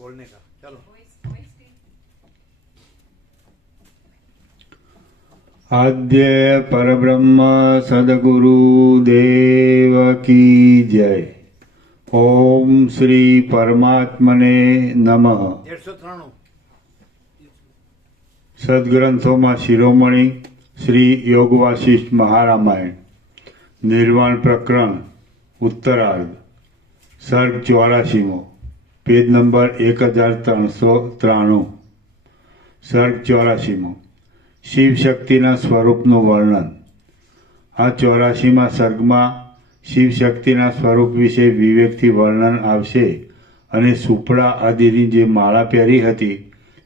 बोलने का। चलो। आद्य परब्रह्म सदगुरु देव की जय। ओम श्री परमात्मने नमः। 193 સદગ્રંથોમાં શિરોમણી શ્રી યોગ વાસિષ્ઠ મહારામાયણ નિર્વાણ પ્રકરણ ઉત્તરાર્ધ સર્ગ 84મો પેજ નંબર 1393 સર્ગ 84મો શિવ શક્તિના સ્વરૂપનું વર્ણન। આ 84મા સર્ગમાં શિવ શક્તિના સ્વરૂપ વિશે વિવેકથી વર્ણન આવશે અને સુપડા આદિની જે માળા પહેરી હતી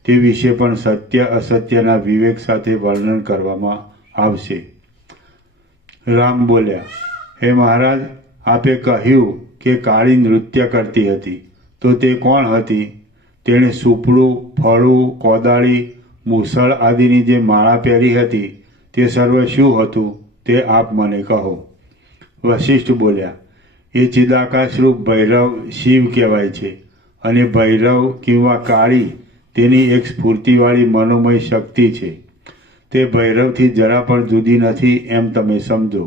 તે વિશે પણ સત્ય અસત્યના વિવેક સાથે વર્ણન કરવામાં આવશે। રામ બોલ્યા, હે મહારાજ, આપે કહ્યું કે કાળી નૃત્ય કરતી હતી, તો તે કોણ હતી? તેણે સુપડું, ફળું, કોદાળી, મૂસળ આદિની જે માળા પહેરી હતી તે સર્વ શું હતું તે આપ મને કહો। વશિષ્ઠ બોલ્યા, એ ચિદાકાશરૂપ ભૈરવ શિવ કહેવાય છે અને ભૈરવ કિંવા કાળી તેની એક સ્ફૂર્તિવાળી મનોમય શક્તિ છે। તે ભૈરવથી જરા પણ જુદી નથી એમ તમે સમજો।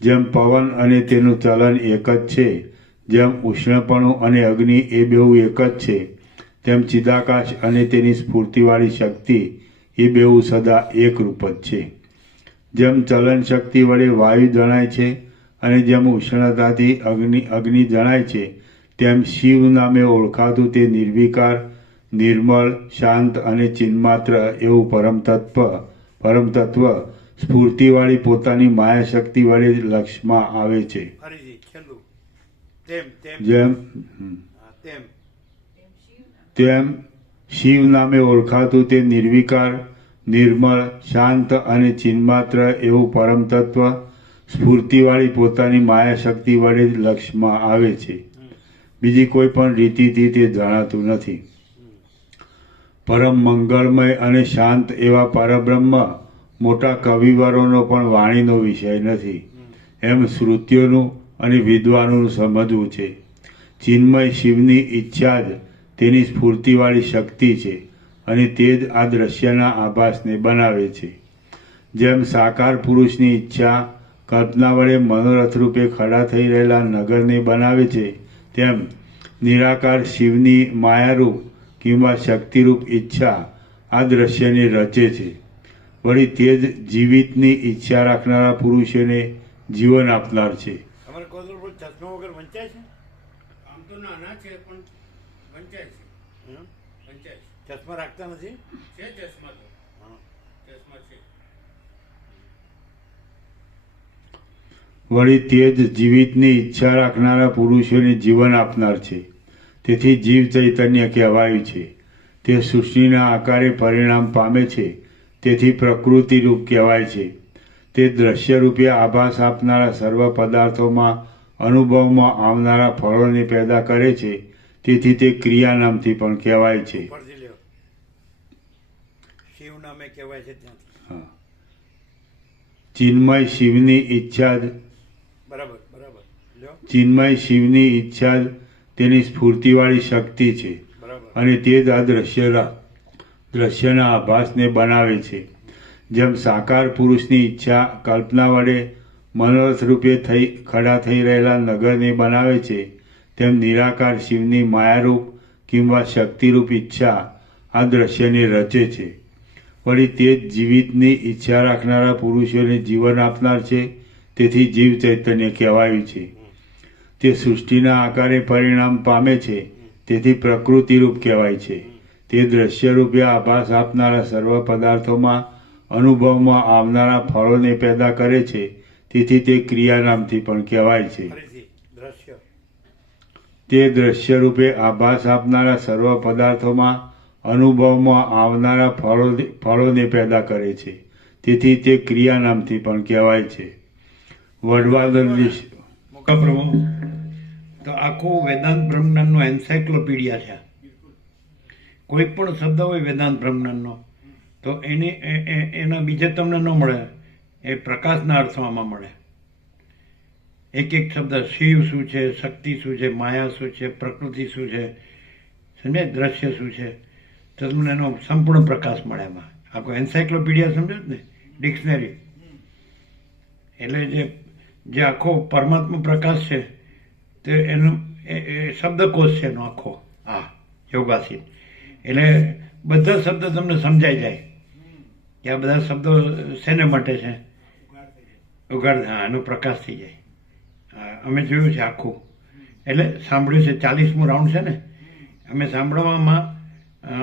જેમ પવન અને તેનું ચલન એક જ છે, જેમ ઉષ્ણપણું અને અગ્નિ એ બેઉ એક જ છે, તેમ ચિદાકાશ અને તેની સ્ફૂર્તિવાળી શક્તિ એ બેઉ સદા એક રૂપ જ છે। જેમ ચલન શક્તિ વડે વાયુ જણાય છે અને જેમ ઉષ્ણતાથી અગ્નિ જણાય છે, તેમ શિવ નામે ઓળખાતું તે નિર્વિકાર, નિર્મળ, શાંત અને ચિન્માત્ર એવું પરમ તત્વ સ્ફૂર્તિવાળી પોતાની માયા શક્તિ વડે લક્ષમાં આવે છે। તેમ શિવ નામે ઓળખાતું તે નિર્વિકાર, નિર્મળ, શાંત અને ચિન્માત્ર એવું પરમ તત્વ સ્ફૂર્તિવાળી પોતાની માયા શક્તિ વડે લક્ષમાં આવે છે। બીજી કોઈ પણ રીતિથી તે જણાતું નથી। પરમ મંગળમય અને શાંત એવા પરબ્રહ્મ મોટા કવિવરોનો પણ વાણીનો વિષય નથી એમ શ્રુતિઓનું અને વિદ્વાનોનું સમજવું છે। ચિન્મય શિવની ઈચ્છા જ તેની સ્ફૂર્તિવાળી શક્તિ છે અને તે જ આ દ્રશ્યના આભાસને બનાવે છે। જેમ સાકાર પુરુષની ઈચ્છા કલ્પના વડે મનોરથ રૂપે ખડા થઈ રહેલા નગરને બનાવે છે, તેમ નિરાકાર શિવની માયારૂપ કિંવા શક્તિરૂપ ઈચ્છા આ દ્રશ્યને રચે છે। વળી તે જ જીવિતની ઈચ્છા રાખનારા પુરુષોને જીવન આપનાર છે। ચશ્મા વગર વંચાય છે? આમ તો નાના છે પણ વંચાય છે, વંચાય છે। ચશ્મા રાખતા નથી? છે ચશ્મા તો, ચશ્મા છે। વળી તે જ જીવિતની ઈચ્છા રાખનારા પુરુષોને જીવન આપનાર છે। તેથી જીવ ચૈતન્ય કહેવાયું છે। તે સૃષ્ટિના આકારે પરિણામ પામે છે, તેથી પ્રકૃતિ રૂપ કહેવાય છે। તે દ્રશ્યરૂપે આભાસ આપનારા સર્વ પદાર્થોમાં અનુભવમાં આવનારા ફળોને પેદા કરે છે, તેથી તે ક્રિયા નામથી પણ કહેવાય છે। શિવ નામે કહેવાય છે ત્યાંથી। ચિન્મય શિવની ઈચ્છા જ ચિન્મય શિવની ઈચ્છા જ તેની સ્ફૂર્તિવાળી શક્તિ છે અને તે જ આ દ્રશ્યના આભાસને બનાવે છે। જેમ સાકાર પુરુષની ઈચ્છા કલ્પના વડે મનોરથ રૂપે ખડા થઈ રહેલા નગરને બનાવે છે, તેમ નિરાકાર શિવની માયારૂપ કિંવા શક્તિરૂપ ઈચ્છા આ દ્રશ્યને રચે છે। વળી તે જ જીવિતની ઈચ્છા રાખનારા પુરુષોને જીવન આપનાર છે, તેથી જીવ ચૈતન્ય કહેવાયું છે। તે સૃષ્ટિના આકારે પરિણામ પામે છે, તેથી પ્રકૃતિરૂપ કહેવાય છે। તે દ્રશ્યરૂપે આભાસ આપનારા સર્વ પદાર્થોમાં અનુભવમાં આવનારા ફળોને પેદા કરે છે, તેથી તે ક્રિયા નામથી પણ કહેવાય છે। તે દ્રશ્યરૂપે આભાસ આપનારા સર્વ પદાર્થોમાં અનુભવમાં આવનારા ફળોને પેદા કરે છે, તેથી તે ક્રિયા નામથી પણ કહેવાય છે। પ્રભુ તો આખું વેદાંત બ્રહ્મજ્ઞાનનો એન્સાઇક્લોપીડિયા છે। કોઈ પણ શબ્દ હોય વેદાંત બ્રહ્મજ્ઞાનનો તો એના બીજે તમને ન મળે, એ પ્રકાશના અર્થમાં મળે। એક એક શબ્દ શિવ શું છે, શક્તિ શું છે, માયા શું છે, પ્રકૃતિ શું છે, સમજ્યા? દ્રશ્ય શું છે તો તમને એનો સંપૂર્ણ પ્રકાશ મળે એમાં. આખો એન્સાયક્લોપીડિયા સમજો ને, ડિક્શનરી. એટલે જે આખો પરમાત્મા પ્રકાશ છે તે એનો એ શબ્દકોશ છે એનો આખો. હા, યોગાસી. એટલે બધા શબ્દ તમને સમજાઈ જાય કે આ બધા શબ્દો શેને માટે છે. ઉગાડ, હા, એનો પ્રકાશ થઈ જાય. અમે જોયું છે આખું, એટલે સાંભળ્યું છે. 40મું રાઉન્ડ છે ને, અમે સાંભળવામાં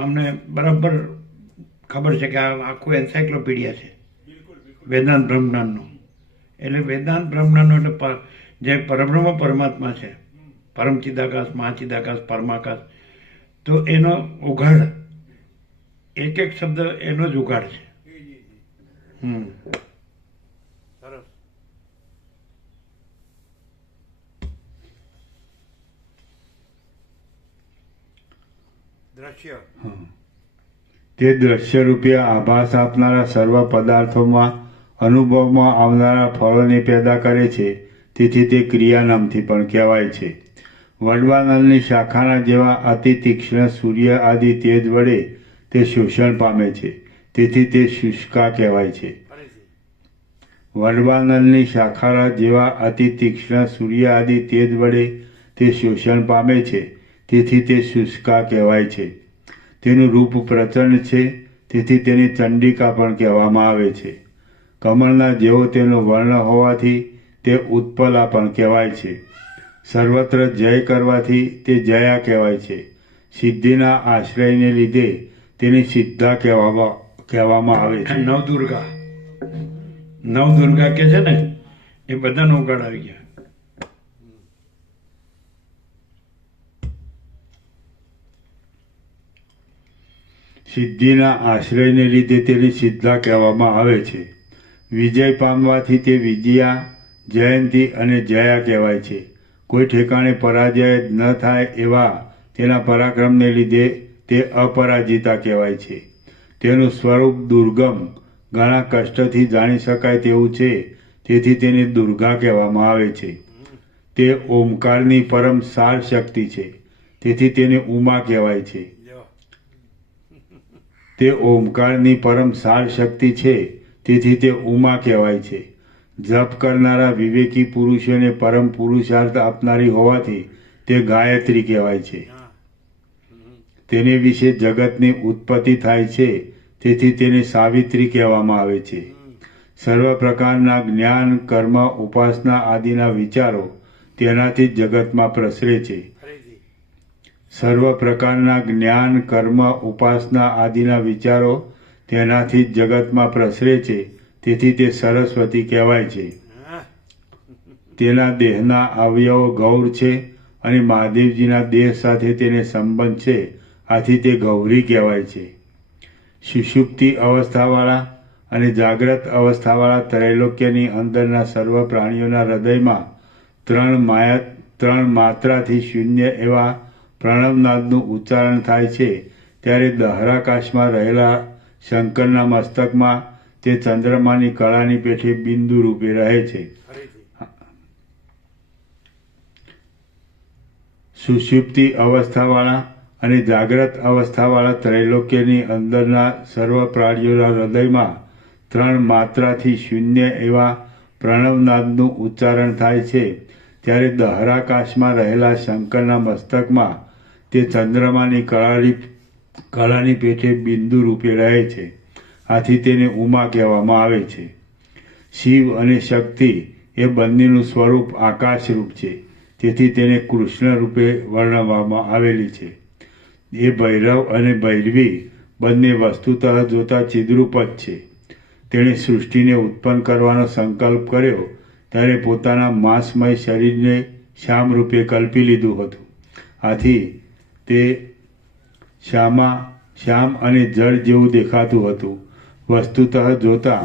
અમને બરાબર ખબર છે કે આ આખું એન્સાયક્લોપીડિયા છે વેદાંત બ્રહ્મજ્ઞાનનું. એટલે વેદાંત બ્રહ્મજ્ઞાનનું એટલે જે પરબ્રહ્મ પરમાત્મા છે, પરમ ચિદાકાશ, મહાચિદાકાશ, પરમાકાશ, તો એનો ઉઘાડ, એક એક શબ્દ એનો જ ઉઘાડ છે. સરસ. દ્રશ્ય. તે દ્રશ્ય રૂપે આભાસ આપનારા સર્વ પદાર્થોમાં અનુભવમાં આવનારા ફળોને પેદા કરે છે. તેથી તે ક્રિયા નામથી પણ કહેવાય છે. વડવાનળની શાખાના જેવા અતિ તીક્ષ્ણ સૂર્ય આદિ તેજ વડે તે શોષણ પામે છે. તેથી તે શુષ્કા કહેવાય છે. ફરીથી. વડવાનળની શાખાના જેવા અતિ તીક્ષ્ણ સૂર્ય આદિ તેજ વડે તે શોષણ પામે છે. તેથી તે શુષ્કા કહેવાય છે. તેનું રૂપ પ્રચંડ છે. તેથી તેને ચંડિકા પણ કહેવામાં આવે છે. કમળના જેવો તેનો વર્ણ હોવાથી તે ઉત્પલા પણ કહેવાય છે. સર્વત્ર જય કરવાથી તે જયા કહેવાય છે. સિદ્ધિના આશ્રયને લીધે તેને સિદ્ધા કહેવામાં આવે છે. નવદુર્ગા, નવદુર્ગા કે છે ને, એ બધાનો ઉગાડ આવી ગયા. સિદ્ધિના આશ્રયને લીધે તેની સિદ્ધા કહેવામાં આવે છે. વિજય પામવાથી તે વિજયા, જયંતી અને જયા કહેવાય છે. કોઈ ઠેકાણે પરાજય ન થાય એવા તેના પરાક્રમને લીધે તે અપરાજિતા કહેવાય છે. તેનું સ્વરૂપ દુર્ગમ, ઘણા કષ્ટથી જાણી શકાય તેવું છે. તેથી તેને દુર્ગા કહેવામાં આવે છે. તે ઓમકારની પરમ સાર શક્તિ છે. તેથી તેને ઉમા કહેવાય છે. તે ઓમકારની પરમ સાર શક્તિ છે. તેથી તે ઉમા કહેવાય છે. જપ કરનારા વિવેકી પુરુષોને પરમ પુરુષાર્થ આપનારી હોવાથી તે ગાયત્રી કહેવાય છે. તેને વિશે જગતની ઉત્પત્તિ થાય છે. તેથી તેને સાવિત્રી કહેવામાં આવે છે. સર્વ પ્રકારના જ્ઞાન, કર્મ, ઉપાસના આદિના વિચારો તેનાથી જ જગતમાં પ્રસરે છે. ફરીથી. સર્વ પ્રકારના જ્ઞાન, કર્મ, ઉપાસના આદિના વિચારો તેનાથી જ જગતમાં પ્રસરે છે. તેથી તે સરસ્વતી કહેવાય છે. હા. તેના દેહના અવયવો ગૌર છે અને મહાદેવજીના દેહ સાથે તેને સંબંધ છે. આથી તે ગૌરી કહેવાય છે. સુષુપ્તિ અવસ્થાવાળા અને જાગ્રત અવસ્થાવાળા ત્રૈલોક્યની અંદરના સર્વ પ્રાણીઓના હૃદયમાં ત્રણ માત્રાથી શૂન્ય એવા પ્રણવનાદનું ઉચ્ચારણ થાય છે. ત્યારે દહરાકાશમાં રહેલા શંકરના મસ્તકમાં તે ચંદ્રમાની કળાની પેઠે બિંદુ રૂપે રહે છે. ફરીથી. સુષુપ્તિ અવસ્થાવાળા અને જાગ્રત અવસ્થાવાળા ત્રૈલોક્યની અંદરના સર્વ પ્રાણીઓના હૃદયમાં 3 માત્રાથી શૂન્ય એવા પ્રણવનાદનું ઉચ્ચારણ થાય છે. ત્યારે દહરાકાશમાં રહેલા શંકરના મસ્તકમાં તે ચંદ્રમાની કળાની પેઠે બિંદુ રૂપે રહે છે. આથી તેને ઉમા કહેવામાં આવે છે. શિવ અને શક્તિ એ બંનેનું સ્વરૂપ આકાશરૂપ છે. તેથી તેને કૃષ્ણ રૂપે વર્ણવવામાં આવેલી છે. એ ભૈરવ અને ભૈરવી બંને વસ્તુતઃ જોતા ચિદ્રૂપ જ છે. તેણે સૃષ્ટિને ઉત્પન્ન કરવાનો સંકલ્પ કર્યો ત્યારે પોતાના માંસમય શરીરને શ્યામ રૂપે કલ્પી લીધું હતું. આથી તે શ્યામ અને જળ જેવું દેખાતું હતું. વસ્તુતઃ જોતા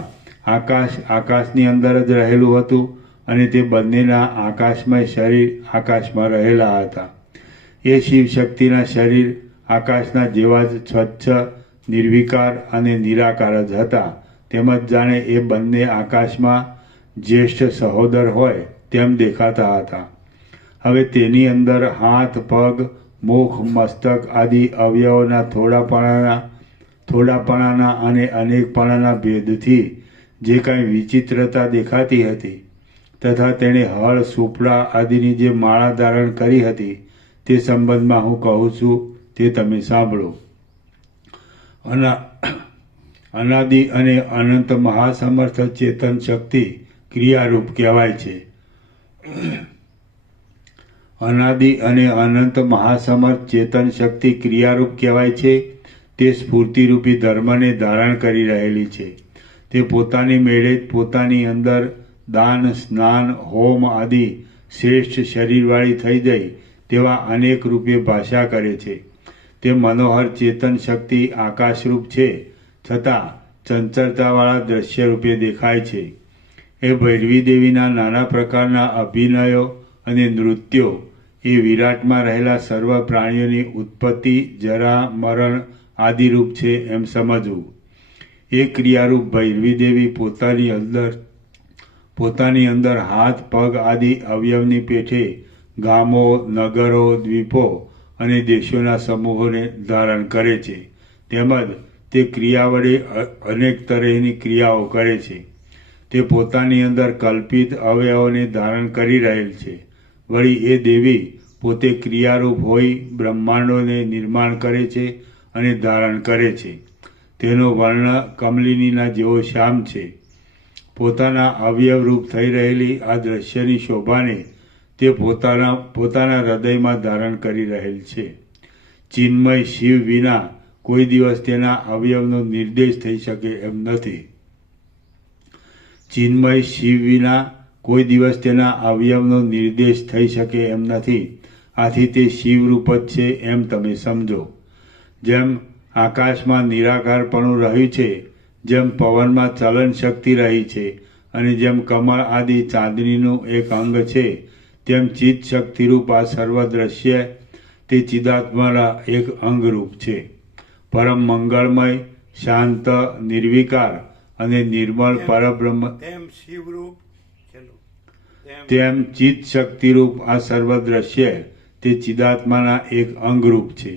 આકાશની અંદર જ રહેલું હતું અને તે બંનેના આકાશમય શરીર આકાશમાં રહેલા હતા. એ શિવ શક્તિના શરીર આકાશના જેવા જ સ્વચ્છ, નિર્વિકાર અને નિરાકાર જ હતા. તેમજ જાણે એ બંને આકાશમાં જ્યેષ્ઠ સહોદર હોય તેમ દેખાતા હતા. હવે તેની અંદર હાથ, પગ, મુખ, મસ્તક આદિ અવયવોના થોડાપણાના અને અનેકપણાના ભેદથી જે કાંઈ વિચિત્રતા દેખાતી હતી તથા તેણે હળ, સુપડા આદિની જે માળા ધારણ કરી હતી તે સંબંધમાં હું કહું છું તે તમે સાંભળો. અનાદિ અને અનંત મહાસમર્થ ચેતન શક્તિ ક્રિયારૂપ કહેવાય છે. અનાદિ અને અનંત મહાસમર્થ ચેતન શક્તિ ક્રિયારૂપ કહેવાય છે. તે સ્ફૂર્તિરૂપી ધર્મને ધારણ કરી રહેલી છે. તે પોતાની મેળે જ પોતાની અંદર દાન, સ્નાન, હોમ આદિ શ્રેષ્ઠ શરીરવાળી થઈ જાય તેવા અનેક રૂપે ભાષા કરે છે. તે મનોહર ચેતન શક્તિ આકાશરૂપ છે છતાં ચંચળતાવાળા દ્રશ્ય રૂપે દેખાય છે. એ ભૈરવી દેવીના નાના પ્રકારના અભિનયો અને નૃત્યો એ વિરાટમાં રહેલા સર્વ પ્રાણીઓની ઉત્પત્તિ, જરા, મરણ આદિરૂપ છે એમ સમજવું. એ ક્રિયારૂપ ભૈરવી દેવી પોતાની અંદર હાથ, પગ આદિ અવયવની પેઠે ગામો, નગરો, દ્વીપો અને દેશોના સમૂહોને ધારણ કરે છે. તેમજ તે ક્રિયા વડે અનેક તરહની ક્રિયાઓ કરે છે. તે પોતાની અંદર કલ્પિત અવયવોને ધારણ કરી રહેલ છે. વળી એ દેવી પોતે ક્રિયારૂપ હોઈ બ્રહ્માંડોને નિર્માણ કરે છે અને ધારણ કરે છે. તેનો વર્ણ કમલિનીના જેવો શ્યામ છે. પોતાના અવયવરૂપ થઈ રહેલી આ દ્રશ્યની શોભાને તે પોતાના હૃદયમાં ધારણ કરી રહેલ છે. ચિન્મય શિવ વિના કોઈ દિવસ તેના અવયવનો નિર્દેશ થઈ શકે એમ નથી. ચિન્મય શિવ વિના કોઈ દિવસ તેના અવયવનો નિર્દેશ થઈ શકે એમ નથી. આથી તે શિવરૂપ જ છે એમ તમે સમજો. જેમ આકાશમાં નિરાકારપણું રહ્યું છે, જેમ પવનમાં ચલન શક્તિ રહી છે અને જેમ કમળ આદિ ચાંદનીનું એક અંગ છે, તેમ ચિત્ત શક્તિરૂપ આ સર્વ દ્રશ્ય તે ચિદાત્માના એક અંગરૂપ છે. પરમ મંગળમય, શાંત, નિર્વિકાર અને નિર્મળ પરબ્રહ્મ તેમ શિવરૂપ છેલ્લું. તેમ ચિત્ત શક્તિરૂપ આ સર્વ દ્રશ્ય તે ચિદાત્માના એક અંગરૂપ છે.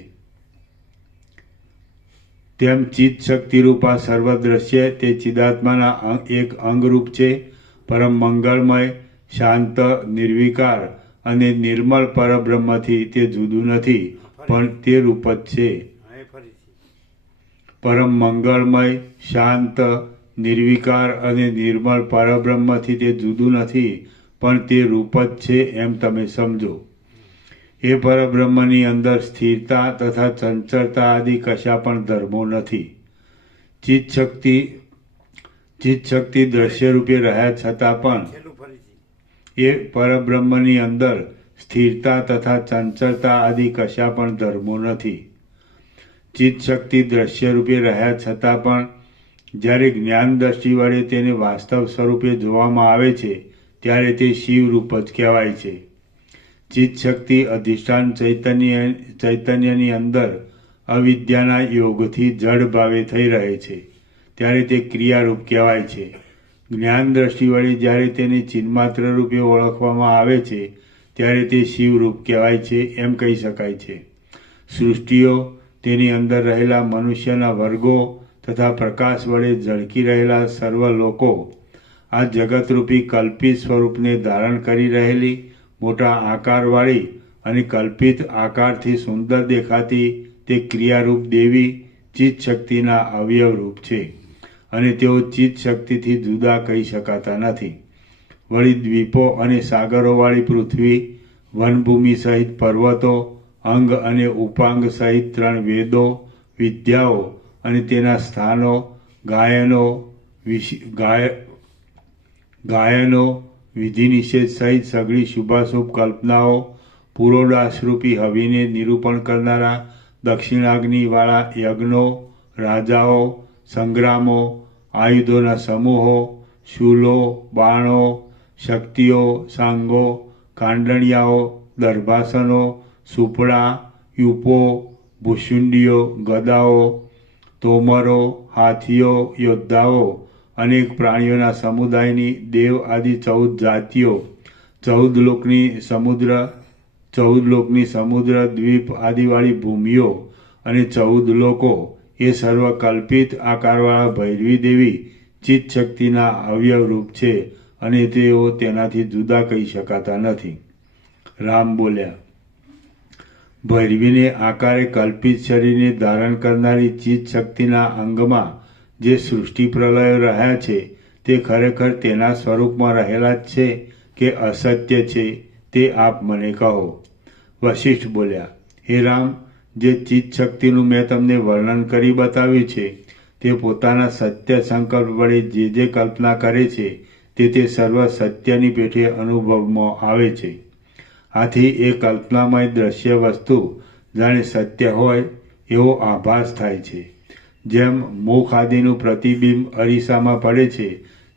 તેમ ચિત્ત શક્તિરૂપ આ સર્વ દ્રશ્ય તે ચિદાત્માના એક અંગરૂપ છે. પરમ મંગળમય, શાંત, નિર્વિકાર અને નિર્મળ પરબ્રહ્મથી તે જુદું નથી, પણ તે રૂપ જ છે. પરમ મંગળમય, શાંત, નિર્વિકાર અને નિર્મળ પરબ્રહ્મથી તે જુદું નથી, પણ તે રૂપ જ છે એમ તમે સમજો. એ પરબ્રહ્મની અંદર સ્થિરતા તથા ચંચળતા આદિ કશા પણ ધર્મો નથી. ચિત્ત શક્તિ દ્રશ્યરૂપે રહ્યા છતાં પણ એ પરબ્રહ્મની અંદર સ્થિરતા તથા ચંચળતા આદિ કશા પણ ધર્મો નથી. ચિત્ત શક્તિ દ્રશ્યરૂપે રહ્યા છતાં પણ જ્યારે જ્ઞાન દ્રષ્ટિ વડે તેને વાસ્તવ સ્વરૂપે જોવામાં આવે છે ત્યારે તે શિવરૂપ જ કહેવાય છે. ચિત્ત શક્તિ અધિષ્ઠાન ચૈતન્યની અંદર અવિદ્યાના યોગથી જડ ભાવે થઈ રહે છે ત્યારે તે ક્રિયારૂપ કહેવાય છે. જ્ઞાન દ્રષ્ટિ વડે જ્યારે તેને ચિન્માત્ર રૂપે ઓળખવામાં આવે છે ત્યારે તે શિવરૂપ કહેવાય છે એમ કહી શકાય છે. સૃષ્ટિઓ, તેની અંદર રહેલા મનુષ્યના વર્ગો તથા પ્રકાશ વડે ઝળકી રહેલા સર્વ લોકો આ જગતરૂપી કલ્પિત સ્વરૂપને ધારણ કરી રહેલી મોટા આકારવાળી અને કલ્પિત આકારથી સુંદર દેખાતી તે ક્રિયારૂપ દેવી ચિત્ત શક્તિના અવયવરૂપ છે અને તેઓ ચિત્ત શક્તિથી જુદા કહી શકાતા નથી. વળી દ્વીપો અને સાગરોવાળી પૃથ્વી, વનભૂમિ સહિત પર્વતો, અંગ અને ઉપાંગ સહિત 3 વેદો, વિદ્યાઓ અને તેના સ્થાનો, ગાયનો, વિધિ નિષેધ સહિત સઘળી શુભાશુભ કલ્પનાઓ, પુરોડાસરૂપી હવિને નિરૂપણ કરનારા દક્ષિણાગ્નિવાળા યજ્ઞો, રાજાઓ, સંગ્રામો, આયુધોના સમૂહો, શૂલો, બાણો, શક્તિઓ, સાંગો, કાંડણિયાઓ, દર્ભાસનો, સુપડા, યુપો, ભૂષુંડીઓ, ગદાઓ, તોમરો, હાથીઓ, યોદ્ધાઓ, અનેક પ્રાણીઓના સમુદાયની દેવ આદિ 14 જાતિઓ, 14 લોકની 14 લોકની સમુદ્ર દ્વીપ આદિવાળી ભૂમિઓ અને 14 લોકો એ સર્વ કલ્પિત આકારવાળા ભૈરવી દેવી ચિત્ત શક્તિના અવયવ રૂપ છે અને તેઓ તેનાથી જુદા કહી શકાતા નથી. રામ બોલ્યા, ભૈરવીને આકારે કલ્પિત શરીરને ધારણ કરનારી ચિત્ત શક્તિના અંગમાં જે સૃષ્ટિ પ્રલયો રહ્યા છે તે ખરેખર તેના સ્વરૂપમાં રહેલા જ છે કે અસત્ય છે તે આપ મને કહો. વશિષ્ઠ બોલ્યા, હે રામ, જે ચિત્ત શક્તિનું મેં તમને વર્ણન કરી બતાવ્યું છે તે પોતાના સત્ય સંકલ્પ વડે જે કલ્પના કરે છે તે સર્વ સત્યની પેઠે અનુભવમાં આવે છે. આથી એ કલ્પનામય દ્રશ્ય વસ્તુ જાણે સત્ય હોય એવો આભાસ થાય છે. જેમ મુખ આદિનું પ્રતિબિંબ અરીસામાં પડે છે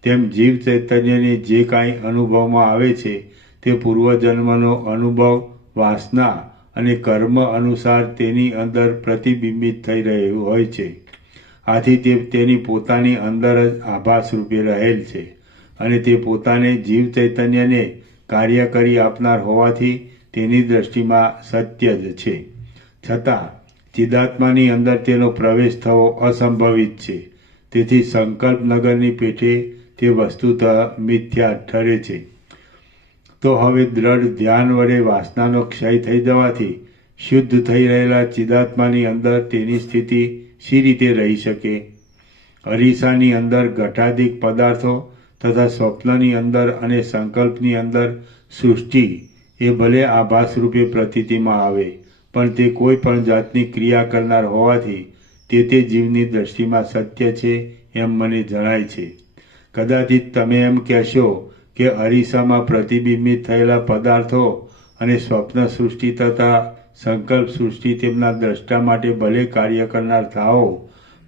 તેમ જીવ ચૈતન્યને જે કાંઈ અનુભવમાં આવે છે તે પૂર્વજન્મનો અનુભવ, વાસના અને કર્મ અનુસાર તેની અંદર પ્રતિબિંબિત થઈ રહ્યું હોય છે. આથી તે તેની પોતાની અંદર જ આભાસ રૂપે રહેલ છે અને તે પોતાને જીવ ચૈતન્યને કાર્ય કરી આપનાર હોવાથી તેની દ્રષ્ટિમાં સત્ય જ છે. છતાં ચિદાત્માની અંદર તેનો પ્રવેશ થવો અસંભવિત છે. તેથી સંકલ્પ નગરની પેઠે તે વસ્તુતઃ મિથ્યા ઠરે છે. તો હવે દ્રઢ ધ્યાન વડે વાસનાનો ક્ષય થઈ જવાથી શુદ્ધ થઈ રહેલા ચિદાત્માની અંદર તેની સ્થિતિ શી રીતે રહી શકે? અરીસાની અંદર ઘટાદિક પદાર્થો તથા સ્વપ્નની અંદર અને સંકલ્પની અંદર સૃષ્ટિ એ ભલે આભાસ રૂપે પ્રતીતિમાં આવે પણ તે કોઈ પણ જાતની ક્રિયા કરનાર હોવાથી તે જીવની દ્રષ્ટિમાં સત્ય છે એમ મને જણાય છે. કદાચિત તમે એમ કહેશો કે અરીસામાં પ્રતિબિંબિત થયેલા પદાર્થો અને સ્વપ્ન સૃષ્ટિ તથા સંકલ્પ સૃષ્ટિ તેમના દ્રષ્ટા માટે ભલે કાર્ય કરનાર થાઓ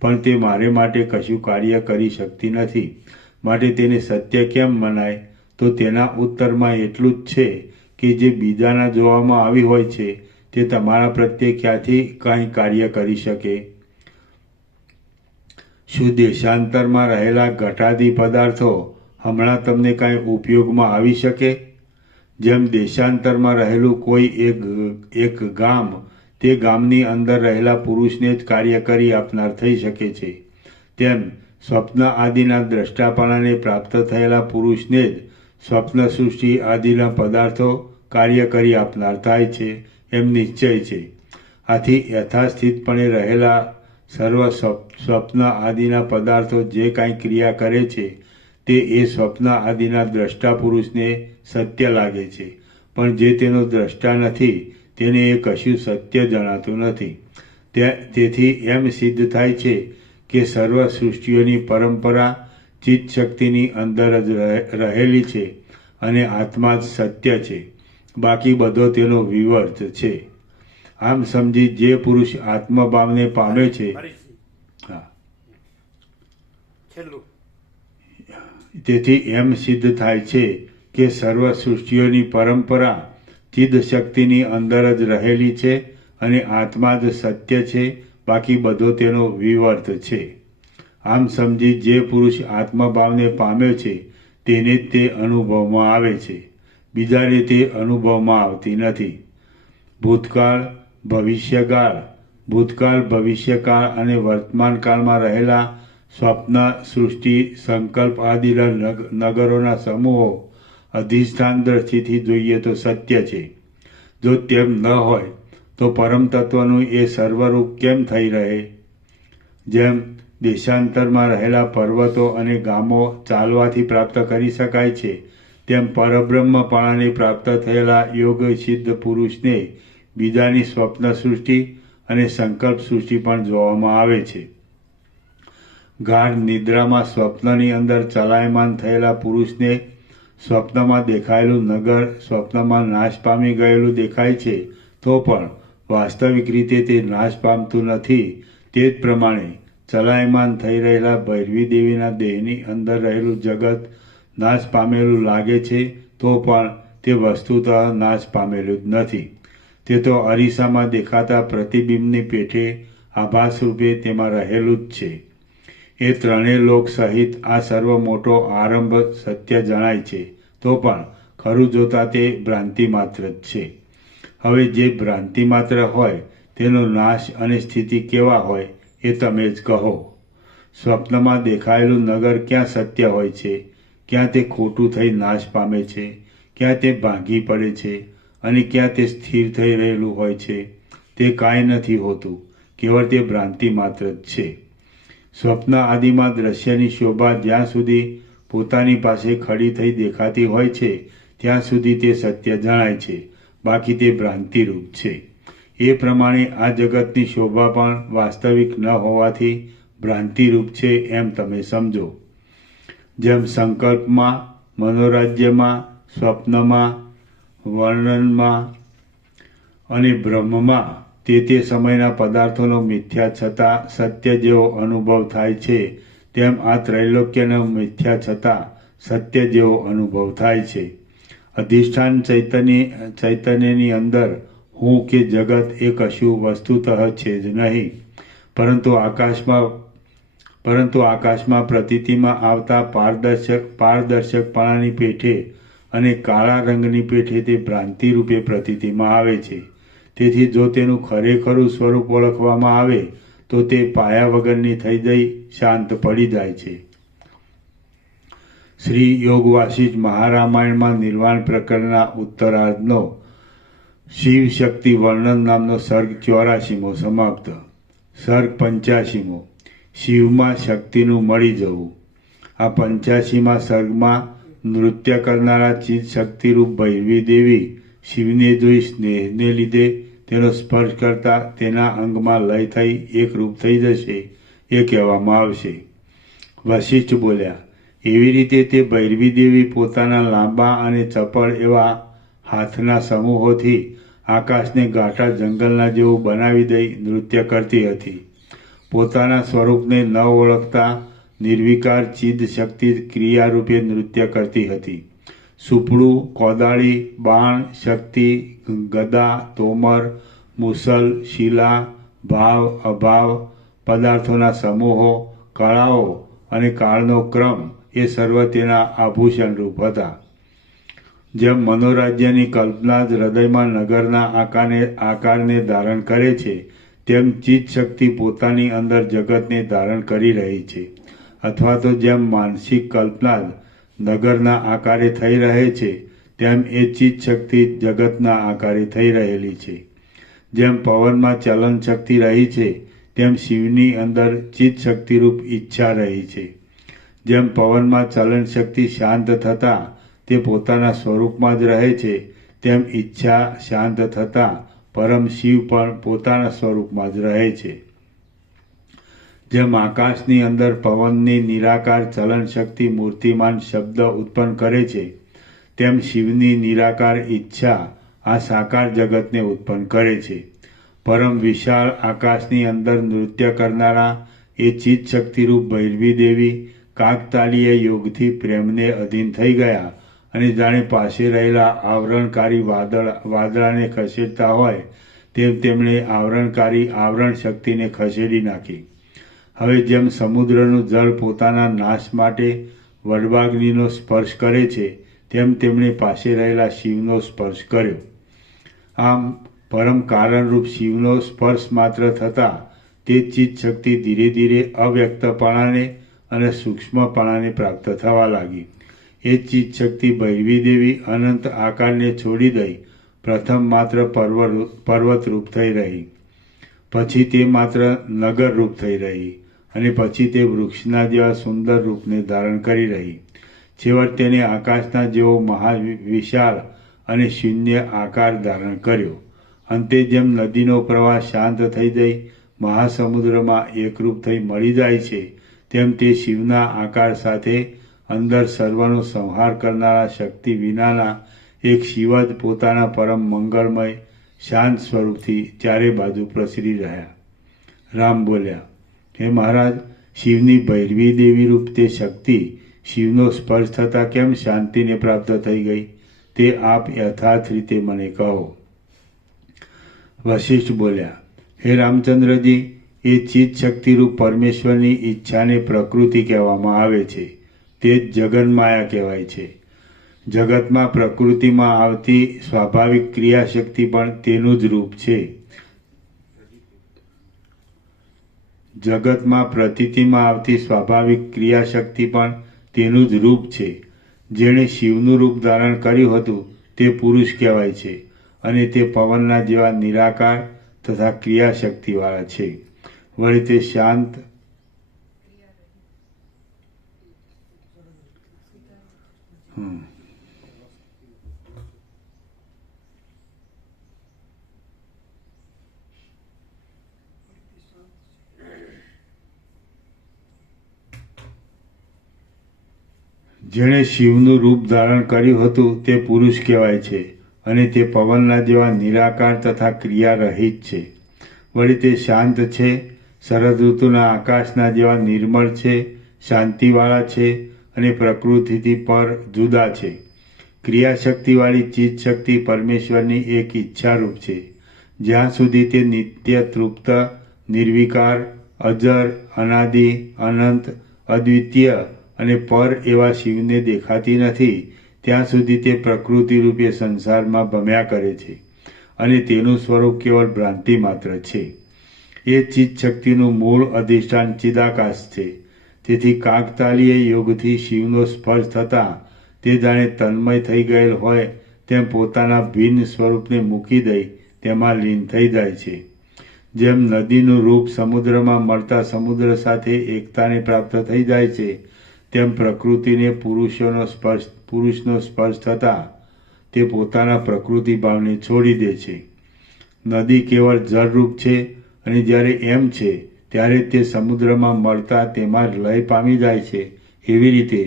પણ તે મારે માટે કશું કાર્ય કરી શકતી નથી, માટે તેને સત્ય કેમ મનાય? તો તેના ઉત્તરમાં એટલું જ છે કે જે બીજાના જોવામાં આવી હોય છે તે તમારા પ્રત્યે ક્યાંથી કાંઈ કાર્ય કરી શકે? શું દેશાંતરમાં રહેલા ઘટાદી પદાર્થો હમણાં તમને કાંઈ ઉપયોગમાં આવી શકે? જેમ દેશાંતરમાં રહેલું કોઈ એક ગામ તે ગામની અંદર રહેલા પુરુષને જ કાર્ય કરી આપનાર થઈ શકે છે, તેમ સ્વપ્ન આદિના દ્રષ્ટાપણાને પ્રાપ્ત થયેલા પુરુષને જ સ્વપ્ન સૃષ્ટિ આદિના પદાર્થો કાર્ય કરી આપનાર થાય છે એમ નિશ્ચય છે. આથી યથાસ્થિતપણે રહેલા સર્વ સ્વપ્ન આદિના પદાર્થો જે કાંઈ ક્રિયા કરે છે તે એ સ્વપ્ન આદિના દ્રષ્ટા પુરુષને સત્ય લાગે છે, પણ જે તેનો દ્રષ્ટા નથી તેને એ કશું સત્ય જણાતું નથી. તેથી એમ સિદ્ધ થાય છે કે સર્વ સૃષ્ટિઓની પરંપરા ચિત્ત શક્તિની અંદર જ રહેલી છે અને આત્મા જ સત્ય છે, બાકી બધો તેનો વિવર્ત છે. આમ સમજી જે પુરુષ આત્મભાવને પામે છે, તેથી એમ સિદ્ધ થાય છે કે સર્વ સૃષ્ટિઓની પરંપરા ચિદ શક્તિની અંદર જ રહેલી છે અને આત્મા જ સત્ય છે, બાકી બધો તેનો વિવર્ત છે. આમ સમજી જે પુરુષ આત્મભાવને પામ્યો છે તેને જ તે અનુભવમાં આવે છે, બીજાને તે અનુભવમાં આવતી નથી. ભૂતકાળ, ભવિષ્યકાળ અને વર્તમાન કાળમાં રહેલા સ્વપ્ન, સૃષ્ટિ, સંકલ્પ આદિના નગરોના સમૂહો અધિષ્ઠાન દ્રષ્ટિથી જોઈએ તો સત્ય છે. જો તેમ ન હોય તો પરમ તત્વનું એ સર્વરૂપ કેમ થઈ રહે? જેમ દેશાંતરમાં રહેલા પર્વતો અને ગામો ચાલવાથી પ્રાપ્ત કરી શકાય છે તેમ પરબ્રહ્મપણાને પ્રાપ્ત થયેલા યોગ સિદ્ધ પુરુષને બીજાની સ્વપ્ન સૃષ્ટિ અને સંકલ્પ સૃષ્ટિ પણ જોવામાં આવે છે. ગાઢ નિદ્રામાં સ્વપ્નની અંદર ચલાયમાન થયેલા પુરુષને સ્વપ્નમાં દેખાયેલું નગર સ્વપ્નમાં નાશ પામી ગયેલું દેખાય છે તો પણ વાસ્તવિક રીતે તે નાશ પામતું નથી. તે જ પ્રમાણે ચલાયમાન થઈ રહેલા ભૈરવી દેવીના દેહની અંદર રહેલું જગત નાશ પામેલું લાગે છે તો પણ તે વસ્તુતઃ નાશ પામેલું જ નથી. તે તો અરીસામાં દેખાતા પ્રતિબિંબની પેઠે આભાસ રૂપે તેમાં રહેલું જ છે. એ ત્રણેય લોક સહિત આ સર્વ મોટો આરંભ સત્ય જણાય છે તો પણ ખરું જોતા તે ભ્રાંતિ માત્ર જ છે. હવે જે ભ્રાંતિ માત્ર હોય તેનો નાશ અને સ્થિતિ કેવા હોય એ તમે જ કહો. સ્વપ્નમાં દેખાયેલું નગર ક્યાં સત્ય હોય છે, ક્યાં તે ખોટું થઈ નાશ પામે છે, ક્યાં તે ભાંગી પડે છે અને ક્યાં તે સ્થિર થઈ રહેલું હોય છે, તે કાંઈ નથી હોતું, કેવળ તે ભ્રાંતિ માત્ર જ છે. સ્વપ્ન આદિમાં દ્રશ્યની શોભા જ્યાં સુધી પોતાની પાસે ખડી થઈ દેખાતી હોય છે ત્યાં સુધી તે સત્ય જણાય છે, બાકી તે ભ્રાંતિરૂપ છે. એ પ્રમાણે આ જગતની શોભા પણ વાસ્તવિક ન હોવાથી ભ્રાંતિરૂપ છે એમ તમે સમજો. જેમ સંકલ્પમાં, મનોરાજ્યમાં, સ્વપ્નમાં, વર્ણનમાં અને બ્રહ્મમાં તે સમયના પદાર્થોનો મિથ્યા છતાં સત્ય જેવો અનુભવ થાય છે, તેમ આ ત્રૈલોક્યનો મિથ્યા છતાં સત્ય જેવો અનુભવ થાય છે. અધિષ્ઠાન ચૈતન્યની અંદર હું કે જગત એ કશું વસ્તુતઃ છે જ નહીં, પરંતુ આકાશમાં પ્રતીતિમાં આવતા પારદર્શકપણાની પેઠે અને કાળા રંગની પેઠે તે ભ્રાંતિ રૂપે પ્રતીતિમાં આવે છે. તેથી જો તેનું ખરેખરું સ્વરૂપ ઓળખવામાં આવે તો તે પાયા વગરની થઈ જઈ શાંત પડી જાય છે. શ્રી યોગ વાસિષ્ઠ મહારામાયણમાં નિર્વાણ પ્રકરણના ઉત્તરાર્ધનો શિવ શક્તિ વર્ણન નામનો સર્ગ 84મો સમાપ્ત. સર્ગ 85મો શિવમાં શક્તિનું મળી જવું. આ 85મા સર્ગમાં નૃત્ય કરનારા ચિત્ત શક્તિરૂપ ભૈરવી દેવી શિવને જોઈ સ્નેહને લીધે તેનો સ્પર્શ કરતા તેના અંગમાં લય થઈ એકરૂપ થઈ જશે એ કહેવામાં આવશે. વશિષ્ઠ બોલ્યા, એવી રીતે તે ભૈરવી દેવી પોતાના લાંબા અને ચપળ એવા હાથના સમૂહોથી આકાશને ગાઢા જંગલના જેવું બનાવી દઈ નૃત્ય કરતી હતી. પોતાના સ્વરૂપને ન ઓળખતા નિર્વિકાર ચિદ શક્તિ ક્રિયારૂપે નૃત્ય કરતી હતી. સુપડું, કોદાળી, બાણ, શક્તિ, ગદા, તોમર, મુસલ, શિલા, ભાવ, અભાવ, પદાર્થોના સમૂહો, કળાઓ અને કાળનો ક્રમ એ સર્વ તેના આભૂષણરૂપ હતા. જેમ મનોરાજ્યની કલ્પના જ હૃદયમાં નગરના આકારને ધારણ કરે છે, તેમ ચિત્ત શક્તિ પોતાની અંદર જગતને ધારણ કરી રહી છે. અથવા તો જેમ માનસિક કલ્પના જ નગરના આકારે થઈ રહે છે, તેમ એ ચિત્ત શક્તિ જગતના આકારે થઈ રહેલી છે. જેમ પવનમાં ચલન શક્તિ રહી છે, તેમ શિવની અંદર ચિત્ત શક્તિરૂપ ઈચ્છા રહી છે. જેમ પવનમાં ચલન શક્તિ શાંત થતાં તે પોતાના સ્વરૂપમાં જ રહે છે, તેમ ઈચ્છા શાંત થતાં પરમ શિવ પણ પોતાના સ્વરૂપમાં જ રહે છે. જેમ આકાશની અંદર પવનની નિરાકાર ચલન શક્તિ મૂર્તિમાન શબ્દ ઉત્પન્ન કરે છે, તેમ શિવની નિરાકાર ઈચ્છા આ સાકાર જગતને ઉત્પન્ન કરે છે. પરમ વિશાળ આકાશની અંદર નૃત્ય કરનારા એ ચિત્ત શક્તિરૂપ ભૈરવી દેવી કાકતાલીય યોગથી પ્રેમને અધીન થઈ ગયા અને જાણે પાસે રહેલા આવરણકારી વાદળાને ખસેડતા હોય તેમ તેમણે આવરણકારી આવરણ શક્તિને ખસેડી નાખી. હવે જેમ સમુદ્રનું જળ પોતાના નાશ માટે વડવાગ્નિનો સ્પર્શ કરે છે, તેમ તેમણે પાસે રહેલા શિવનો સ્પર્શ કર્યો. આમ પરમ કારણરૂપ શિવનો સ્પર્શ માત્ર થતાં તે ચિત્ત શક્તિ ધીરે ધીરે અવ્યક્તપણાને અને સૂક્ષ્મપણાને પ્રાપ્ત થવા લાગી. એ ચિત્ત શક્તિ ભૈરવી દેવી અનંત આકારને છોડી દઈ પ્રથમ માત્ર પર્વતરૂપ થઈ રહી, પછી તે માત્ર નગરરૂપ થઈ રહી અને પછી તે વૃક્ષના જેવા સુંદર રૂપને ધારણ કરી રહી. છેવટ તેને આકાશના જેવો મહાવિશાળ અને શૂન્ય આકાર ધારણ કર્યો. અંતે જેમ નદીનો પ્રવાહ શાંત થઈ જઈ મહાસમુદ્રમાં એકરૂપ થઈ મળી જાય છે, તેમ તે શિવના આકાર સાથે અંદર સર્વનો સંહાર કરનારા શક્તિ વિનાના એક શિવ જ પોતાના પરમ મંગળમય શાંત સ્વરૂપથી ચારે બાજુ પ્રસરી રહ્યા. રામ બોલ્યા, હે મહારાજ, શિવની ભૈરવી દેવી રૂપ તે શક્તિ શિવનો સ્પર્શ થતાં કેમ શાંતિને પ્રાપ્ત થઈ ગઈ તે આપ યથાર્થ રીતે મને કહો. વશિષ્ઠ બોલ્યા, હે રામચંદ્રજી, એ ચિત્ત શક્તિરૂપ પરમેશ્વરની ઈચ્છાને પ્રકૃતિ કહેવામાં આવે છે. તે જ જગન્માયા કહેવાય છે. જગતમાં પ્રકૃતિમાં આવતી સ્વાભાવિક ક્રિયાશક્તિ પણ તેનું જ રૂપ છે. જગતમાં પ્રતીતિમાં આવતી સ્વાભાવિક ક્રિયાશક્તિ પણ તેનું જ રૂપ છે. જેણે શિવનું રૂપ ધારણ કર્યું હતું તે પુરુષ કહેવાય છે અને તે પવનના જેવા નિરાકાર તથા ક્રિયાશક્તિવાળા છે. વળી તે શાંત જેણે શિવનું રૂપ ધારણ કર્યું હતું તે પુરુષ કહેવાય છે અને તે પવનના જેવા નિરાકાર તથા ક્રિયા રહિત છે. વળી તે શાંત છે, શરદ ઋતુના આકાશના જેવા નિર્મળ છે, શાંતિવાળા છે અને પ્રકૃતિથી પર જુદા છે. ક્રિયાશક્તિવાળી ચીજ શક્તિ પરમેશ્વરની એક ઈચ્છારૂપ છે. જ્યાં સુધી તે નિત્ય તૃપ્ત, નિર્વિકાર, અજર, અનાદિ, અનંત, અદ્વિતીય અને પર એવા શિવને દેખાતી નથી ત્યાં સુધી તે પ્રકૃતિ રૂપે સંસારમાં ભમ્યા કરે છે અને તેનું સ્વરૂપ કેવળ ભ્રાંતિ માત્ર છે. એ ચિત્ત શક્તિનું મૂળ અધિષ્ઠાન ચિદાકાશ છે. તેથી કાકતાલીય યોગથી શિવનો સ્પર્શ થતાં તે જાણે તન્મય થઈ ગયેલ હોય તેમ પોતાના ભિન્ન સ્વરૂપને મૂકી દઈ તેમાં લીન થઈ જાય છે. જેમ નદીનું રૂપ સમુદ્રમાં મળતા સમુદ્ર સાથે એકતાને પ્રાપ્ત થઈ જાય છે તેમ પ્રકૃતિને પુરુષનો સ્પર્શ થતાં તે પોતાના પ્રકૃતિ ભાવને છોડી દે છે. નદી કેવળ જળરૂપ છે અને જ્યારે એમ છે ત્યારે તે સમુદ્રમાં મળતા તેમાં લય પામી જાય છે. એવી રીતે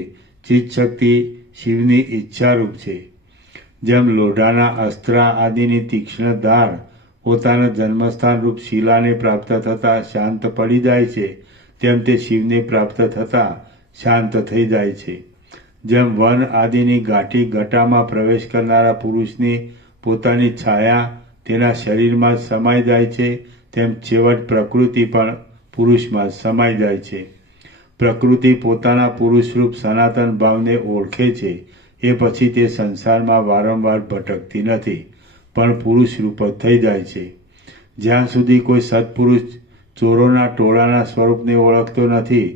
ચિત્ત શક્તિ શિવની ઈચ્છારૂપ છે. જેમ લોઢાના અસ્ત્રા આદિની તીક્ષ્ણ ધાર પોતાના જન્મસ્થાન રૂપ શિલાને પ્રાપ્ત થતાં શાંત પડી જાય છે તેમ તે શિવને પ્રાપ્ત થતાં શાંત થઈ જાય છે. જેમ વન આદિની ઘાટી ઘટામાં પ્રવેશ કરનારા પુરુષની પોતાની છાયા તેના શરીરમાં સમાઈ જાય છે તેમ છેવટ પ્રકૃતિ પણ પુરુષમાં સમાઈ જાય છે. પ્રકૃતિ પોતાના પુરુષરૂપ સનાતન ભાવને ઓળખે છે એ પછી તે સંસારમાં વારંવાર ભટકતી નથી પણ પુરુષ રૂપ જ થઈ જાય છે. જ્યાં સુધી કોઈ સત્પુરુષ ચોરોના ટોળાના સ્વરૂપને ઓળખતો નથી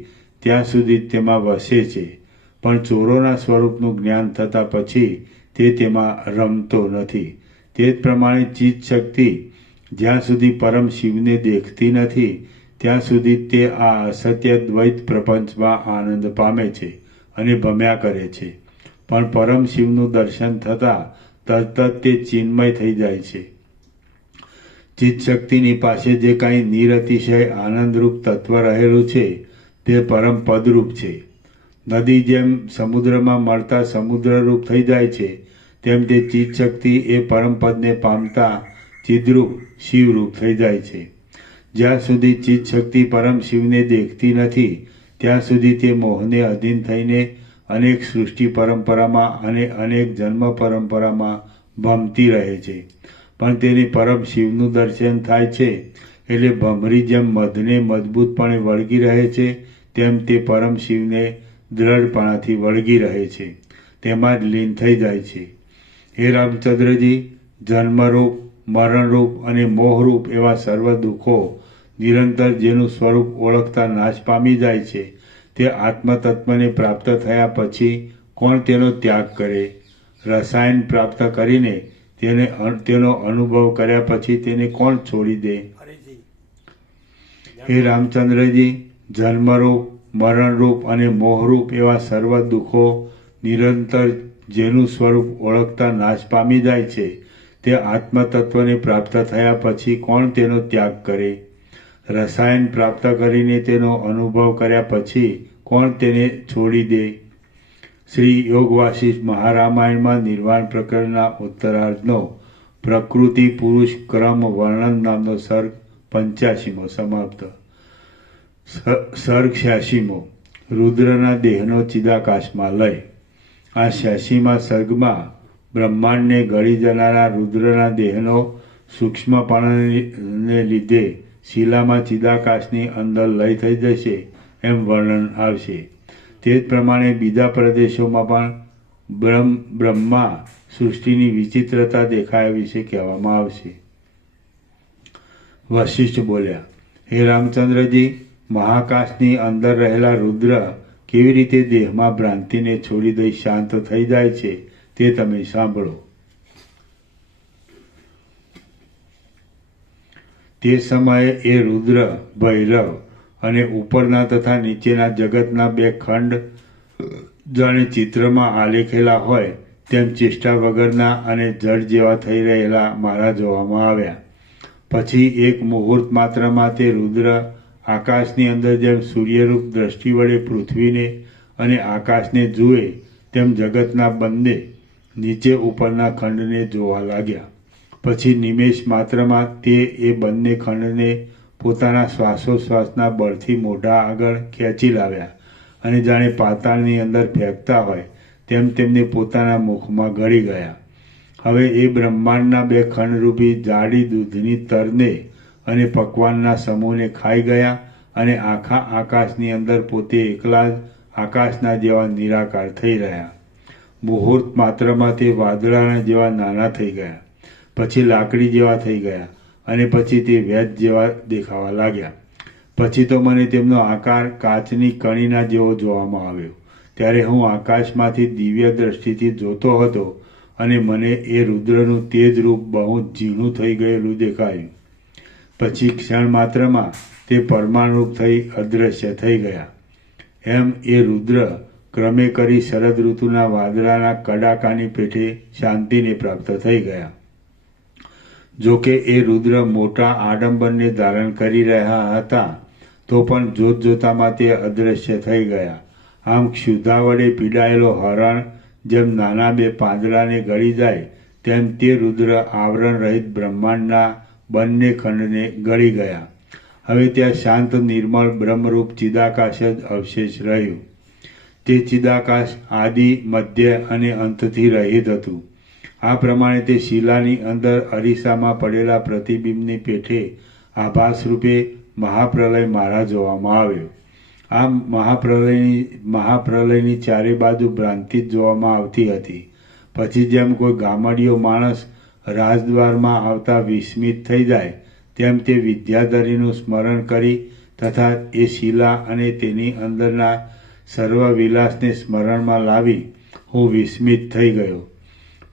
ત્યાં સુધી તેમાં વસે છે પણ ચોરોના સ્વરૂપનું જ્ઞાન થતાં પછી તે તેમાં રમતો નથી. તે જ પ્રમાણે ચિત્ત શક્તિ જ્યાં સુધી પરમ શિવને દેખતી નથી ત્યાં સુધી તે આ અસત્ય દ્વૈત પ્રપંચમાં આનંદ પામે છે અને ભમ્યા કરે છે. પણ પરમ શિવનું દર્શન થતાં તરત જ તે ચિન્મય થઈ જાય છે. ચિત્ત શક્તિની પાસે જે કાંઈ નિરતિશય આનંદરૂપ તત્વ રહેલું છે તે પરમ પદરૂપ છે. નદી જેમ સમુદ્રમાં મળતા સમુદ્રરૂપ થઈ જાય છે તેમ તે ચિત્ત શક્તિ એ પરમપદને પામતા ચિદ્રૂપ શિવરૂપ થઈ જાય છે. જ્યાં સુધી ચિત્ત શક્તિ પરમ શિવને દેખતી નથી ત્યાં સુધી તે મોહને અધીન થઈને અનેક સૃષ્ટિ પરંપરામાં અને અનેક જન્મ પરંપરામાં ભમતી રહે છે. પણ તેની પરમ શિવનું દર્શન થાય છે એટલે ભમરી જેમ મધને મજબૂતપણે વળગી રહે છે તેમ તે પરમ શિવને દ્રઢપણાથી વળગી રહે છે, તેમાં જ લીન થઈ જાય છે. હે રામચંદ્રજી, જન્મરૂપ, મરણરૂપ અને મોહરૂપ એવા સર્વ દુઃખો નિરંતર જેનું સ્વરૂપ ઓળખતા નાશ પામી જાય છે તે આત્મતત્વને પ્રાપ્ત થયા પછી કોણ તેનો ત્યાગ કરે? રસાયણ પ્રાપ્ત કરીને તેનો અનુભવ કર્યા પછી તેને કોણ છોડી દે? હે રામચંદ્રજી, જન્મરૂપ, મરણરૂપ અને મોહરૂપ એવા સર્વ દુઃખો નિરંતર જેનું સ્વરૂપ ઓળખતા નાશ પામી જાય છે તે આત્મતત્વને પ્રાપ્ત થયા પછી કોણ તેનો ત્યાગ કરે? રસાયણ પ્રાપ્ત કરીને તેનો અનુભવ કર્યા પછી કોણ તેને છોડી દે? શ્રી યોગ વાસિષ્ઠ મહારામાયણમાં નિર્વાણ પ્રકરણના ઉત્તરાર્ધનો પ્રકૃતિ પુરુષ ક્રમ વર્ણન નામનો સર્ગ 85મો સમાપ્ત. સર્ગ 86મો રુદ્રના દેહનો ચિદાકાશમાં લય. આ 86મા સર્ગમાં બ્રહ્માંડને ગળી જનારા રુદ્રના દેહનો સૂક્ષ્મપણાને લીધે શિલામાં ચિદાકાશની અંદર લય થઈ જશે એમ વર્ણન આવશે. તે જ પ્રમાણે બીજા પ્રદેશોમાં પણ બ્રહ્મા સૃષ્ટિની વિચિત્રતા દેખાયા વિશે કહેવામાં આવશે. વશિષ્ઠ બોલ્યા, હે રામચંદ્રજી, મહાકાશની અંદર રહેલા રુદ્ર કેવી રીતે દેહમાં ભ્રાંતિને છોડી દઈ શાંત થઈ જાય છે તે તમે સાંભળો. તે સમયે એ રુદ્ર, ભૈરવ અને ઉપરના તથા નીચેના જગતના બે ખંડ જાણે ચિત્રમાં આલેખેલા હોય તેમ ચેષ્ટા વગરના અને જળ જેવા થઈ રહેલા મારા જોવામાં આવ્યા. પછી એક મુહૂર્ત માત્રમાં તે રુદ્ર આકાશની અંદર જેમ સૂર્યરૂપ દ્રષ્ટિ વડે પૃથ્વીને અને આકાશને જુએ તેમ જગતના બંને નીચે ઉપરના ખંડને જોવા લાગ્યા. પછી નિમેષ માત્રમાં તે એ બંને ખંડને પોતાના શ્વાસોશ્વાસના બળથી મોઢા આગળ ખેંચી લાવ્યા અને જાણે પાતાળની અંદર ફેંકતા હોય તેમ તેમને પોતાના મુખમાં ગળી ગયા. હવે એ બ્રહ્માંડના બે ખંડરૂપી જાડી દૂધની તરને અને પકવાનના સમૂહને ખાઈ ગયા અને આખા આકાશની અંદર પોતે એકલા જ આકાશના જેવા નિરાકાર થઈ રહ્યા. મુહૂર્ત માત્રમાં તે વાદળાના જેવા નાના થઈ ગયા, પછી લાકડી જેવા થઈ ગયા અને પછી તે વેદ જેવા દેખાવા લાગ્યા. પછી તો મને તેમનો આકાર કાચની કણીના જેવો જોવામાં આવ્યો. ત્યારે હું આકાશમાંથી દિવ્ય દ્રષ્ટિથી જોતો હતો અને મને એ રુદ્રનું તેજ રૂપ બહુ ઝીણું થઈ ગયેલું દેખાયું. પછી ક્ષણ માત્રમાં તે પરમાણુરૂપ થઈ અદૃશ્ય થઈ ગયા. એમ એ રુદ્ર ક્રમે કરી શરદ ઋતુના વાદળાના કડાકાની પેઠે શાંતિને પ્રાપ્ત થઈ ગયા. જોકે એ રુદ્ર મોટા આડંબરને ધારણ કરી રહ્યા હતા તો પણ જોત જોતામાં તે અદૃશ્ય થઈ ગયા. આમ ક્ષુધા વડે પીડાયેલો હરણ જેમ નાના બે પાંદડાને ગળી જાય તેમ તે રુદ્ર આવરણ રહિત બ્રહ્માંડના બંને ખંડને ગળી ગયા. હવે ત્યાં શાંત નિર્મળ બ્રહ્મરૂપ ચિદાકાશ જ અવશેષ રહ્યું. તે ચિદાકાશ આદિ, મધ્ય અને અંતથી રહિત હતું. આ પ્રમાણે તે શિલાની અંદર અરીસામાં પડેલા પ્રતિબિંબની પેઠે આભાસ રૂપે મહાપ્રલય મારા જોવામાં આવ્યો. આ મહાપ્રલયની ચારે બાજુ ભ્રાંતિ જ જોવામાં આવતી હતી. પછી જેમ કોઈ ગામડિયો માણસ રાજદ્વારમાં આવતા વિસ્મિત થઈ જાય તેમ તે વિદ્યાધરીનું સ્મરણ કરી તથા એ શિલા અને તેની અંદરના સર્વ વિલાસને સ્મરણમાં લાવી હું વિસ્મિત થઈ ગયો.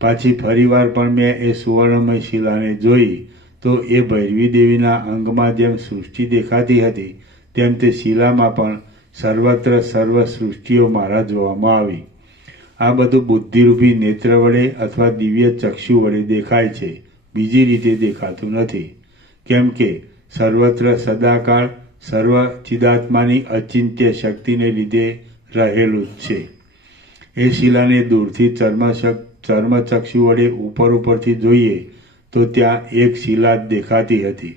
પાછી ફરીવાર પણ મેં એ સુવર્ણમય શિલાને જોઈ તો એ ભૈરવી દેવીના અંગમાં જેમ સૃષ્ટિ દેખાતી હતી તેમ તે શિલામાં પણ સર્વત્ર સર્વ સૃષ્ટિઓ મારા જોવામાં આવી. આ બધું બુદ્ધિરૂપી નેત્ર વડે અથવા દિવ્ય ચક્ષુ વડે દેખાય છે, બીજી રીતે દેખાતું નથી. કેમ કે સર્વત્ર સદાકાળ સર્વ ચિદાત્માની અચિંત્ય શક્તિને લીધે રહેલું જ છે. એ શિલાને દૂરથી ચર્મચક્ષુ વડે ઉપરથી જોઈએ તો ત્યાં એક શિલા જ દેખાતી હતી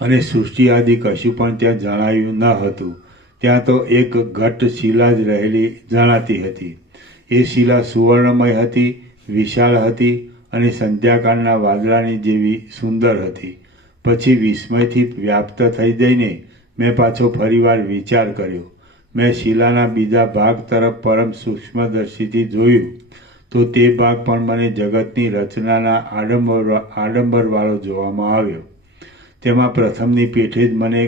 અને સૃષ્ટિ આદિ કશું પણ ત્યાં જણાયું ન હતું. ત્યાં તો એક ઘટ શિલા જ રહેલી જણાતી હતી. એ શિલા સુવર્ણમય હતી, વિશાળ હતી અને સંધ્યાકાળના વાદળાની જેવી સુંદર હતી. પછી વિસ્મયથી વ્યાપ્ત થઈ જઈને મેં પાછો ફરીવાર વિચાર કર્યો. મેં શિલાના બીજા ભાગ તરફ પરમ સૂક્ષ્મદર્શીથી જોયું તો તે ભાગ પણ મને જગતની રચનાના આડંબરવાળો જોવામાં આવ્યો. તેમાં પ્રથમની પેઠે જ મને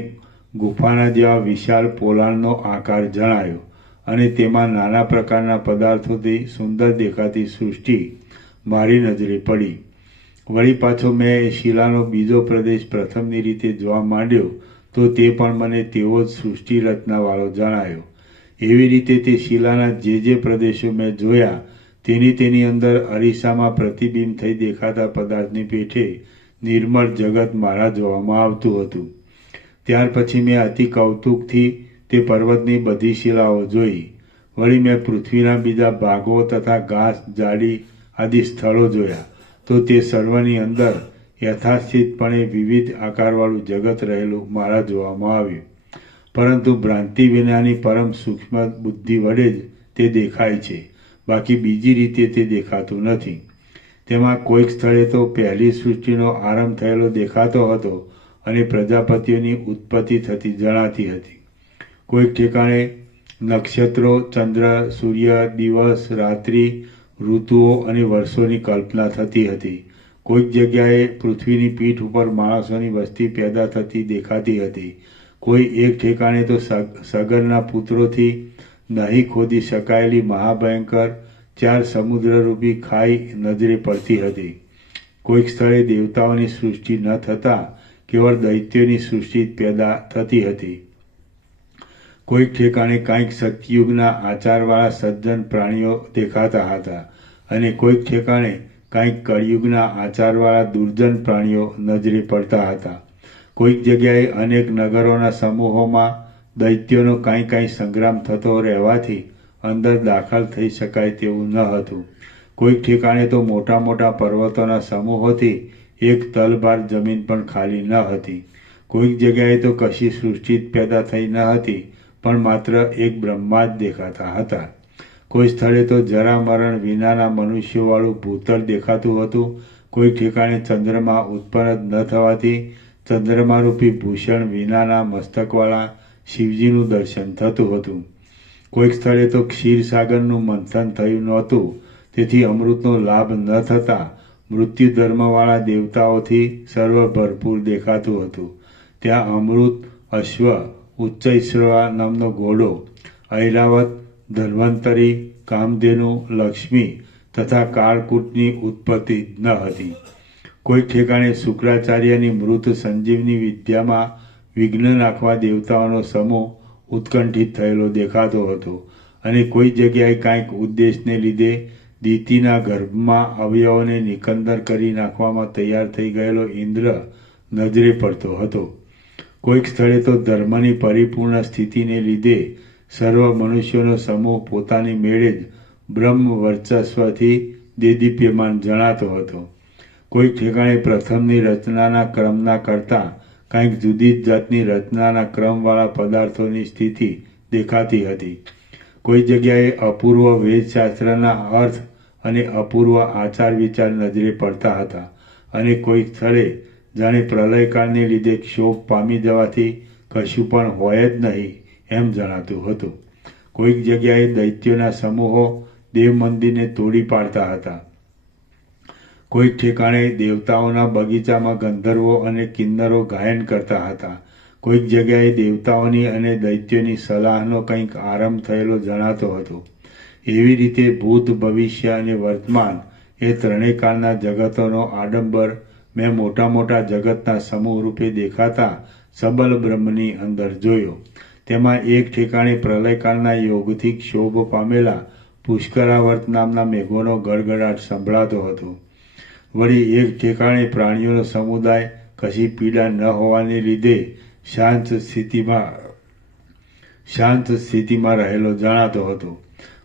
ગુફાના જેવા વિશાળ પોલાણનો આકાર જણાયો અને તેમાં નાના પ્રકારના પદાર્થોથી સુંદર દેખાતી સૃષ્ટિ મારી નજરે પડી. વળી પાછો મેં એ શિલાનો બીજો પ્રદેશ પ્રથમની રીતે જોવા માંડ્યો તો તે પણ મને તેવો જ સૃષ્ટિ રચનાવાળો જણાયો. એવી રીતે તે શિલાના જે પ્રદેશો મેં જોયા તેની અંદર અરીસામાં પ્રતિબિંબ થઈ દેખાતા પદાર્થની પેઠે નિર્મળ જગત મારા જોવામાં આવતું હતું. ત્યાર પછી મેં અતિ કૌતુકથી તે પર્વતની બધી શિલાઓ જોઈ. વળી મેં પૃથ્વીના બીજા ભાગો તથા ઘાસ, ઝાડી આદિ સ્થળો જોયા તો તે સર્વની અંદર યથાસ્થિતપણે વિવિધ આકારવાળું જગત રહેલું મારા જોવામાં આવ્યું. પરંતુ ભ્રાંતિ વિનાની પરમ સૂક્ષ્મ બુદ્ધિ વડે જ તે દેખાય છે, બાકી બીજી રીતે તે દેખાતું નથી. તેમાં કોઈક સ્થળે તો પહેલી સૃષ્ટિનો આરંભ થયેલો દેખાતો હતો અને પ્રજાપતિઓની ઉત્પત્તિ થતી જણાતી હતી. કોઈક ઠેકાણે નક્ષત્રો, ચંદ્ર, સૂર્ય, દિવસ, રાત્રિ, ઋતુઓ અને વર્ષોની કલ્પના થતી હતી. કોઈક જગ્યાએ પૃથ્વીની પીઠ ઉપર માણસોની વસ્તી પેદા થતી દેખાતી હતી. કોઈ એક ઠેકાણે તો સગરના પુત્રોથી નહીં ખોદી શકાયેલી મહાભયંકર 4 સમુદ્રરૂપી ખાઈ નજરે પડતી હતી. કોઈક સ્થળે દેવતાઓની સૃષ્ટિ ન થતાં કેવળ દૈત્યોની સૃષ્ટિ પેદા થતી હતી. કોઈક ઠેકાણે કાંઈક સતયુગના આચારવાળા સજ્જન પ્રાણીઓ દેખાતા હતા અને કોઈક ઠેકાણે કાંઈક કળિયુગના આચારવાળા દુર્જન પ્રાણીઓ નજરે પડતા હતા. કોઈક જગ્યાએ અનેક નગરોના સમૂહોમાં દૈત્યોનો કાંઈ સંગ્રામ થતો રહેવાથી અંદર દાખલ થઈ શકાય તેવું ન હતું. કોઈક ઠેકાણે તો મોટા મોટા પર્વતોના સમૂહોથી એક તલભાર જમીન પણ ખાલી ન હતી. કોઈક જગ્યાએ તો કશી સૃષ્ટિ પેદા થઈ ન હતી, પણ માત્ર એક બ્રહ્મા જ દેખાતા હતા. કોઈ સ્થળે તો જરા મરણ વિનાના મનુષ્યોવાળું ભૂતળ દેખાતું હતું. કોઈ ઠેકાણે ચંદ્રમા ઉત્પન્ન ન થવાથી ચંદ્રમારૂપી ભૂષણ વિનાના મસ્તકવાળા શિવજીનું દર્શન થતું હતું. કોઈક સ્થળે તો ક્ષીરસાગરનું મંથન થયું નહોતું, તેથી અમૃતનો લાભ ન થતાં મૃત્યુ ધર્મવાળા દેવતાઓથી સર્વ ભરપૂર દેખાતું હતું. ત્યાં અમૃત, અશ્વ, ઉચ્ચૈશ્રવા નામનો ઘોડો, ઐરાવત, ધન્વંતરી, કામધેનુ, લક્ષ્મી તથા કાળકૂટની ઉત્પત્તિ ન હતી. કોઈક ઠેકાણે શુક્રાચાર્યની મૃત સંજીવની વિદ્યામાં વિઘ્ન નાખવા દેવતાઓનો સમૂહ ઉત્કંઠિત થયેલો દેખાતો હતો અને કોઈ જગ્યાએ કાંઈક ઉદ્દેશને લીધે દીતીના ગર્ભમાં અવયવોને નિકંદર કરી નાખવામાં તૈયાર થઈ ગયેલો ઇન્દ્ર નજરે પડતો હતો. કોઈક સ્થળે તો ધર્મની પરિપૂર્ણ સ્થિતિને લીધે સર્વ મનુષ્યોનો સમૂહ પોતાની મેળે જ બ્રહ્મ વર્ચસ્વથી દેદીપ્યમાન જણાતો હતો. કોઈક ઠેકાણે પ્રથમની રચનાના ક્રમના કરતાં કાંઈક જુદી જ જાતની રચનાના ક્રમવાળા પદાર્થોની સ્થિતિ દેખાતી હતી. કોઈ જગ્યાએ અપૂર્વ વેદશાસ્ત્રના અર્થ અને અપૂર્વ આચાર વિચાર નજરે પડતા હતા અને કોઈક સ્થળે જાણે પ્રલયકાળને લીધે ક્ષોભ પામી જવાથી કશું પણ હોય જ નહીં એમ જણાતું હતું. કોઈક જગ્યાએ દૈત્યોના સમૂહો દેવ મંદિરને તોડી પાડતા હતા. કોઈક ઠેકાણે દેવતાઓના બગીચામાં ગંધર્વો અને કિન્નરો ગાયન કરતા હતા. કોઈક જગ્યાએ દેવતાઓની અને દૈત્યોની સલાહનો કંઈક આરંભ થયેલો જણાતો હતો. એવી રીતે ભૂત, ભવિષ્ય અને વર્તમાન એ ત્રણેય કાળના જગતોનો આડંબર મેં મોટા મોટા જગતના સમૂહ રૂપે દેખાતા સબલ બ્રહ્મની અંદર જોયો. તેમાં એક ઠેકાણે પ્રલયકાળના યોગથી ક્ષોભ પામેલા પુષ્કરાવર્ત નામના મેઘોનો ગડગડાટ સંભળાતો હતો. વળી એક ઠેકાણે પ્રાણીઓનો સમુદાય કશી પીડા ન હોવાને લીધે શાંત સ્થિતિમાં રહેલો જણાતો હતો.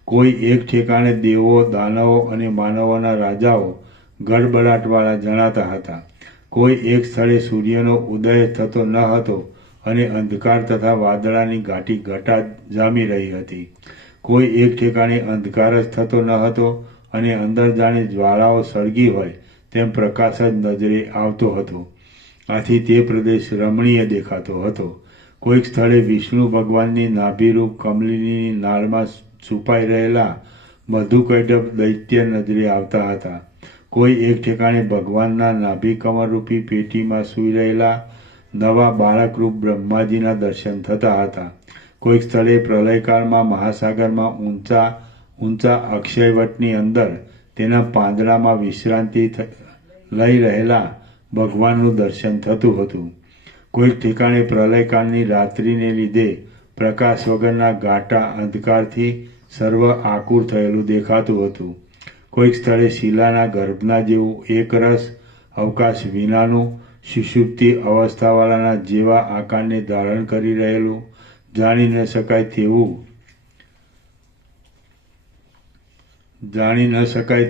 કોઈ એક ઠેકાણે દેવો, દાનવો અને માનવોના રાજાઓ ગડબડાટવાળા જણાતા હતા. કોઈ એક સ્થળે સૂર્યનો ઉદય થતો ન હતો અને અંધકાર તથા વાદળાની ઘાટી ઘટા જામી રહી હતી. કોઈ એક ઠેકાણે અંધકાર જ થતો ન હતો અને અંદર જાણે જ્વાળાઓ સળગી હોય તેમ પ્રકાશ જ નજરે આવતો હતો. આથી તે પ્રદેશ રમણીય દેખાતો હતો. કોઈક સ્થળે વિષ્ણુ ભગવાનની નાભિરૂપ કમલિની નાળમાં છુપાઈ રહેલા મધુકૈટભ દૈત્ય નજરે આવતા હતા. કોઈ એક ઠેકાણે ભગવાનના નાભિ કમળરૂપી પેટીમાં સૂઈ રહેલા નવા બાળકરૂપ બ્રહ્માજીના દર્શન થતા હતા. કોઈક સ્થળે પ્રલયકાળમાં મહાસાગરમાં ઊંચા અક્ષયવટની અંદર તેના પાંદડામાં વિશ્રાંતિ લઈ રહેલા ભગવાનનું દર્શન થતું હતું. કોઈક ઠેકાણે પ્રલયકાળની રાત્રિને લીધે પ્રકાશ વગરના ઘાટા અંધકારથી સર્વ આકુર થયેલું દેખાતું હતું. કોઈક સ્થળે શિલાના ગર્ભના જેવું એક રસ અવકાશ વિનાનું સુષુપ્તિ અવસ્થાવાળાના જેવા આકારને ધારણ કરી રહેલું જાણી ન શકાય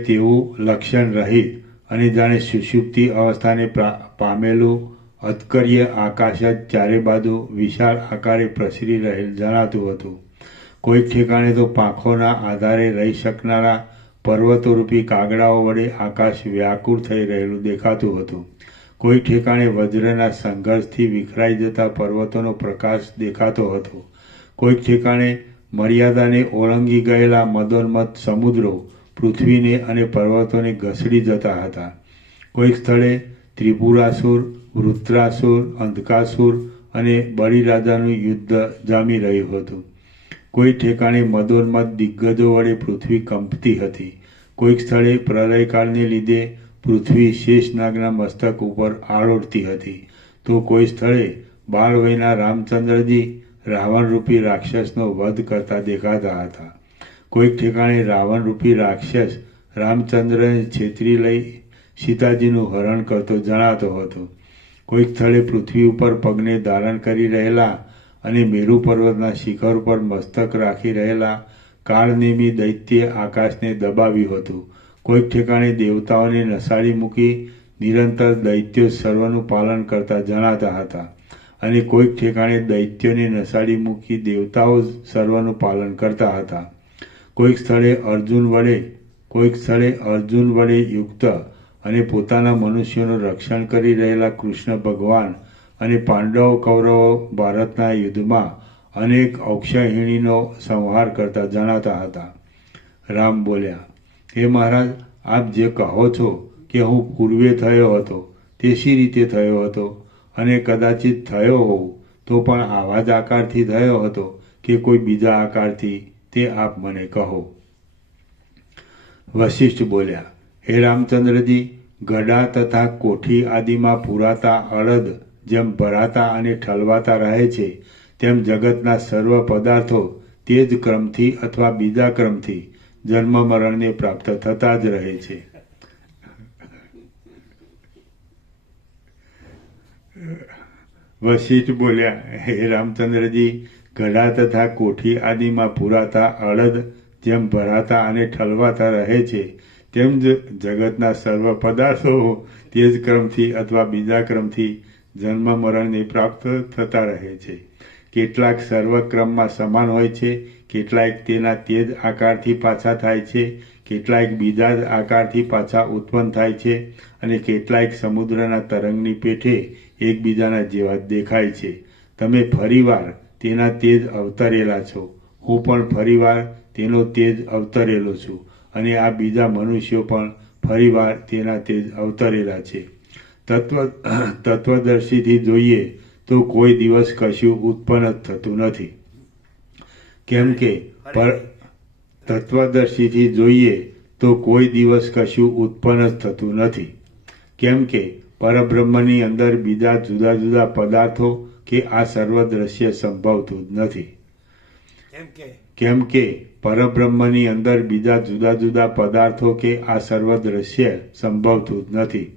તેવું લક્ષણ રહિત અને જાણે સુષુપ્તિ અવસ્થાને પામેલું અતકર્ય આકાશ જ ચારે બાજુ વિશાળ આકારે પ્રસરી રહેલ જણાતું હતું. કોઈક ઠેકાણે તો પાંખોના આધારે રહી શકનારા પર્વતોરૂપી કાગડાઓ વડે આકાશ વ્યાકુળ થઈ રહેલું દેખાતું હતું. કોઈક ઠેકાણે વજ્રના સંઘર્ષથી વિખરાઈ જતા પર્વતોનો પ્રકાશ દેખાતો હતો. કોઈક ઠેકાણે મર્યાદાને ઓળંગી ગયેલા મદોન્મત્ત સમુદ્રો પૃથ્વીને અને પર્વતોને ઘસડી જતા હતા. કોઈક સ્થળે ત્રિપુરાસુર, વૃત્રાસુર, અંધકાસુર અને બલિરાજાનું યુદ્ધ જામી રહ્યું હતું. કોઈ ઠેકાણે મદોન્મત્ત દિગ્ગજો વડે પૃથ્વી કંપતી હતી. કોઈક સ્થળે પ્રલયકાળને લીધે પૃથ્વી શેષનાગના મસ્તક ઉપર આળોડતી હતી, તો કોઈ સ્થળે બાળવયના રામચંદ્રજી રાવણરૂપી રાક્ષસનો વધ કરતા દેખાતા હતા. કોઈક ઠેકાણે રાવણરૂપી રાક્ષસ રામચંદ્રને છેતરી લઈ સીતાજીનું હરણ કરતો જણાતો હતો. કોઈક સ્થળે પૃથ્વી ઉપર પગને ધારણ કરી રહેલા અને મેરુ પર્વતના શિખર પર મસ્તક રાખી રહેલા કાળનેમી દૈત્ય આકાશને દબાવ્યું હતું. કોઈક ઠેકાણે દેવતાઓને નસાડી મૂકી નિરંતર દૈત્યો સર્વનું પાલન કરતા જણાતા હતા, અને કોઈક ઠેકાણે દૈત્યોને નસાડી મૂકી દેવતાઓ સર્વનું પાલન કરતા હતા. કોઈક સ્થળે અર્જુન વડે યુક્ત અને પોતાના મનુષ્યોનું રક્ષણ કરી રહેલા કૃષ્ણ ભગવાન અને પાંડવ કૌરવો ભારતના યુદ્ધમાં અનેક અક્ષયહિણીનો સંહાર કરતા જણાતા હતા. રામ બોલ્યા, હે મહારાજ, આપ જે કહો છો કે હું પૂર્વે થયો હતો તે શી રીતે થયો હતો, અને કદાચિત થયો હોઉં તો પણ આવા જ આકારથી થયો હતો કે કોઈ બીજા આકારથી, તે આપ મને કહો. વશિષ્ઠ બોલ્યા, હે રામચંદ્રજી, ગડા તથા કોઠી આદિમાં પુરાતા અડદ જેમ ભરાતા અને ઠલવાતા રહે છે, તેમ જગતના સર્વ પદાર્થો તે જ ક્રમથી અથવા બીજા ક્રમથી જન્મ મરણને પ્રાપ્ત થતા જ રહે છે. વશિષ્ઠ બોલ્યા, હે રામચંદ્રજી, ગડા તથા કોઠી આદિમાં પુરાતા અડદ જેમ ભરાતા અને ઠલવાતા રહે છે, તેમ જ જગતના સર્વ પદાર્થો તે જ ક્રમથી અથવા બીજા ક્રમથી જન્મ મરણને પ્રાપ્ત થતા રહે છે. કેટલાક સર્વક્રમમાં સમાન હોય છે, કેટલાક તેના તે જ આકારથી પાછા થાય છે, કેટલાક બીજા જ આકારથી પાછા ઉત્પન્ન થાય છે, અને કેટલાક સમુદ્રના તરંગની પેઠે એકબીજાના જેવા દેખાય છે. તમે ફરીવાર તેના તે જ અવતરેલા છો, હું પણ ફરીવાર તેનો તે જ અવતરેલો છું, અને આ બીજા મનુષ્યો પણ ફરીવાર તેના તે જ અવતરેલા છે. તત્વદર્શીથી જોઈએ તો કોઈ દિવસ કશું ઉત્પન્ન જ થતું નથી. કેમ કે તત્વદર્શીથી જોઈએ તો કોઈ દિવસ કશું ઉત્પન્ન જ થતું નથી. કેમ કે પરબ્રહ્મની અંદર બીજા જુદા જુદા પદાર્થો કે આ સર્વ દ્રશ્ય સંભવતું જ નથી. કેમ કે પરબ્રહ્મની અંદર બીજા જુદા જુદા પદાર્થો કે આ સર્વ દ્રશ્ય સંભવતું જ નથી.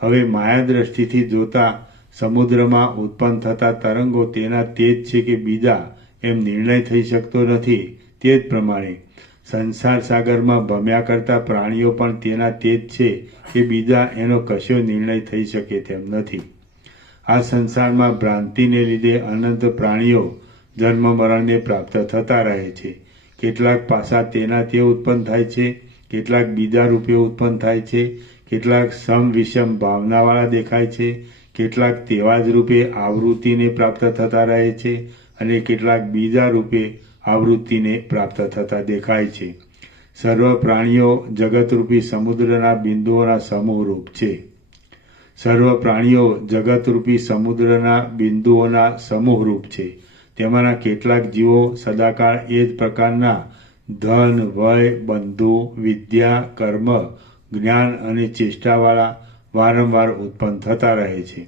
હવે માયા દ્રષ્ટિથી જોતા સમુદ્રમાં ઉત્પન્ન થતા તરંગો તેના તે જ છે કે બીજા, એમ નિર્ણય થઈ શકતો નથી. તે જ પ્રમાણે સંસાર સાગરમાં ભમ્યા કરતા પ્રાણીઓ પણ તેના તે જ છે કે બીજા, એનો કશો નિર્ણય થઈ શકે તેમ નથી. આ સંસારમાં ભ્રાંતિને લીધે અનંત પ્રાણીઓ જન્મ મરણને પ્રાપ્ત થતા રહે છે. કેટલાક પાસા તેના તે ઉત્પન્ન થાય છે, કેટલાક બીજા રૂપે ઉત્પન્ન થાય છે, કેટલાક સમ વિષમ ભાવનાવાળા દેખાય છે, કેટલાક તેવા જ રૂપે આવૃત્તિને પ્રાપ્ત થતા રહે છે, અને કેટલાક બીજા રૂપે આવૃત્તિને પ્રાપ્ત થતા દેખાય છે. સર્વ પ્રાણીઓ જગતરૂપી સમુદ્રના બિંદુઓના સમૂહરૂપ છે. સર્વ પ્રાણીઓ જગતરૂપી સમુદ્રના બિંદુઓના સમૂહરૂપ છે. તેમાંના કેટલાક જીવો સદાકાળ એ જ પ્રકારના ધન, વય, બંધુ, વિદ્યા, કર્મ, જ્ઞાન અને ચેષ્ટાવાળા વારંવાર ઉત્પન્ન થતા રહે છે.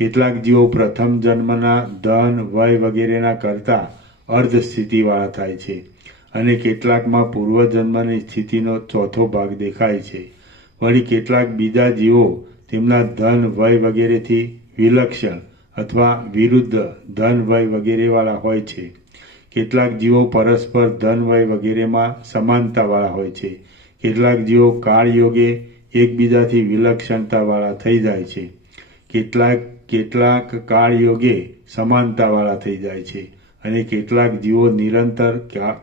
કેટલાક જીવો પ્રથમ જન્મના ધન, વય વગેરેના કરતાં અર્ધ સ્થિતિવાળા થાય છે, અને કેટલાકમાં પૂર્વજન્મની સ્થિતિનો ચોથો ભાગ દેખાય છે. વળી કેટલાક બીજા જીવો તેમના ધન, વય વગેરેથી વિલક્ષણ અથવા વિરુદ્ધ ધન, વય વગેરેવાળા હોય છે. કેટલાક જીવો પરસ્પર ધન, વય વગેરેમાં સમાનતાવાળા હોય છે. કેટલાક જીવો કાળયોગે એકબીજાથી વિલક્ષણતાવાળા થઈ જાય છે. કેટલાક કાળયોગે સમાનતાવાળા થઈ જાય છે, અને કેટલાક જીવો નિરંતર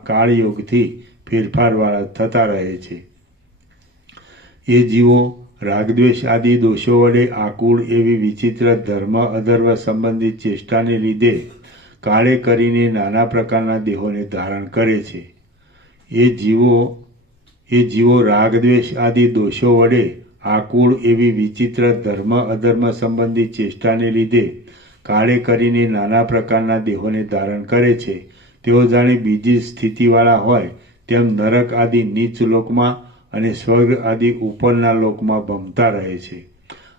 કાળયોગથી ફેરફારવાળા થતા રહે છે. એ જીવો રાગદ્વેષ આદિ દોષો વડે આકુળ એવી વિચિત્ર ધર્મ અધર્મ સંબંધી ચેષ્ટાને લીધે કાળે કરીને નાના પ્રકારના દેહોને ધારણ કરે છે. એ જીવો રાગદ્વેષ આદિ દોષો વડે આકુળ એવી વિચિત્ર ધર્મ અધર્મ સંબંધી ચેષ્ટાને લીધે કાળે કરીને નાના પ્રકારના દેહોને ધારણ કરે છે. તેઓ જાણે બીજી સ્થિતિવાળા હોય તેમ નરક આદિ નીચ લોકમાં અને સ્વર્ગ આદિ ઉપરના લોકમાં ભમતા રહે છે.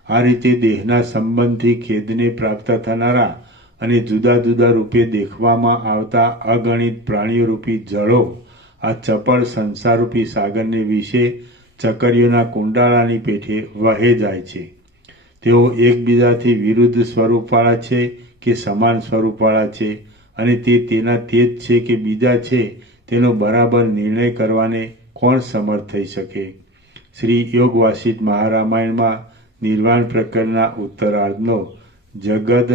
આ રીતે દેહના સંબંધથી ખેદને પ્રાપ્ત થનારા અને જુદા જુદા રૂપે દેખવામાં આવતા અગણિત પ્રાણીઓરૂપી જળો આ ચપળ સંસારરૂપી સાગરને વિશે ચકરીઓના કુંડાળાની પેઠે વહે જાય છે. તેઓ એકબીજાથી વિરુદ્ધ સ્વરૂપવાળા છે કે સમાન સ્વરૂપવાળા છે અને તેના તે જ છે કે બીજા છે તેનો બરાબર નિર્ણય કરવાને કોણ સમર્થ થઈ શકે? શ્રી યોગ વાસિષ્ઠ મહારામાયણમાં નિર્વાણ પ્રકરણના ઉત્તરાર્ધનો જગદ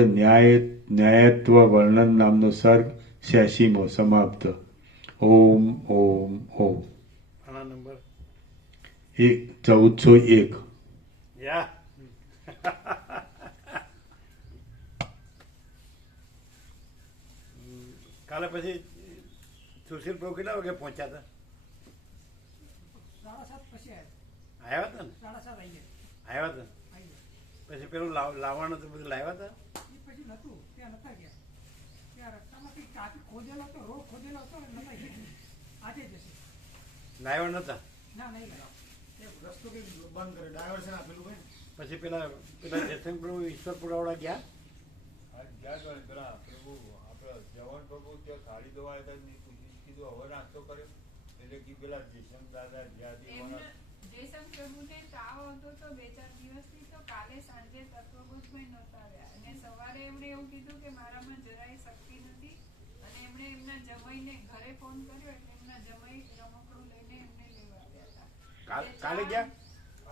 ન્યાયત્વ વર્ણન નામનો સર્ગ 86મો સમાપ્ત. ઓમ ઓમ ઓમ. આના નંબર 1401. યા કાલે પછી સુશીલ પ્રભુ કેટલા વાગે પહોંચ્યા હતા? 7:30 પછી આવ્યા હતા ને? 7:30 આવ્યા હતા પછી પેલું લાવવાનું તો બધું લાવ્યા હતા? એ પછી નતું, ત્યાં નતા ગયા. ત્યાં રસ્તામાંથી ટ્રાફિક ખોદેલો હતો, રોડ ખોદેલો હતો ને નતા ગયા. આજે જશે. લાવ્યા નતા? ના, નહીં લાવ્યા. રસ્તો કે બંધ કરે ડ્રાઈવર છે ને આપેલું હોય ને. પછી પેલા જયશંકર પ્રભુ ઈશ્વરપુરાવાળા ગયા? જવાન પ્રભુ ત્યાં થાળી ધોવા હતા કીધું હવે નાસ્તો કર્યો એટલે કે પેલા જયશંકર દાદા જયશંકર પ્રભુને તાવ હતો તો 2-4 દિવસથી, તો કાલે સાંજે તત્વબોધમાં નહોતા રહ્યા અને સવારે એમણે એવું કીધું કે મારામાં જરાય શક્તિ નથી અને એમણે એમના જમાઈને ઘરે ફોન કર્યો એટલે એમના જમાઈ રમકડું લઈને એમને લેવા આવ્યા હતા. કાલે ગયા?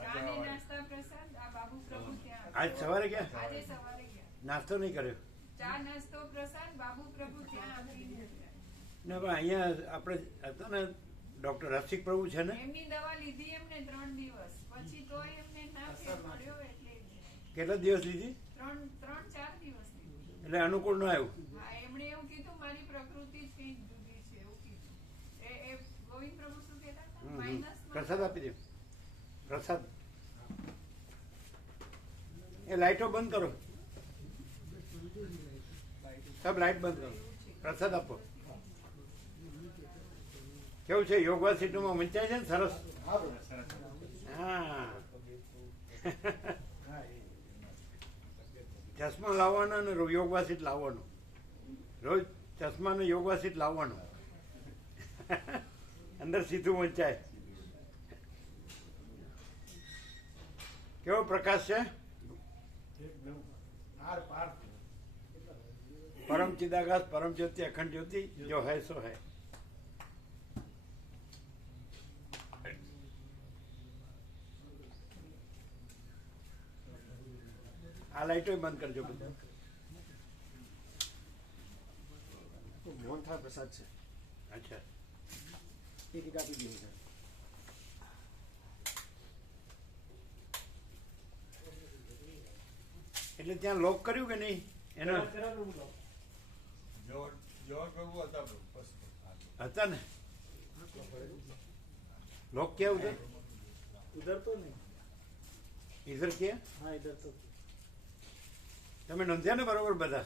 ચા ને નાસ્તા પ્રસાદ આ બાબુ પ્રભુ ત્યાં આજ સવારે ગયા? આજે સવારે ગયા. નાસ્તો નહીં કર્યો? ચા નાસ્તો પ્રસાદ બાબુ પ્રભુ ત્યાં આપીને ગયા. ને પણ અહીંયા આપણે હતા ને ડોક્ટર રસિક પ્રભુ છે ને, એમની દવા લીધી એમને 3 દિવસ પછી તોય એમને ના ફેર પડ્યો એટલે કેટલા દિવસ લીધી? 3-4 દિવસ લીધી. એટલે અનુકૂળ ન આવ્યું? હા, એમણે એવું કીધું મારી પ્રકૃતિ જ કંઈક જુદી છે એવું કીધું. એ ગોવિંદ પ્રભુ શું કહેતા હતા? માઇનસ પ્રસાદ આપી દે. પ્રસાદ એ લાઈટો બંધ કરો, સબ લાઈટ બંધ કરો, પ્રસાદ આપો. કેવું છે યોગવા સીટમાં વંચાય છે ને? સરસ. હા ચશ્મા લાવવાના અને યોગવા સીટ લાવવાનું, રોજ ચશ્મા ને યોગવા સીટ લાવવાનું, અંદર સીધું વંચાય. કેવો પ્રકાશ છે? પરમ ચિદાકાશ પરમ જ્યોતિ અખંડ જ્યોતિ જો હૈ સો હૈ. આ લાઈટો બંધ કરજો બધા. મોહનથાળ પ્રસાદ છે. અચ્છા, એક આપી દીધું છે. એટલે ત્યાં લોક કર્યું કે નહીં? એના હતા ને લોક ક્યાં ઉધર? ઉધર તો નહીં. ઇધર ક્યાં? હા ઇધર તો તમે નોંધ્યા ને બરોબર બધા?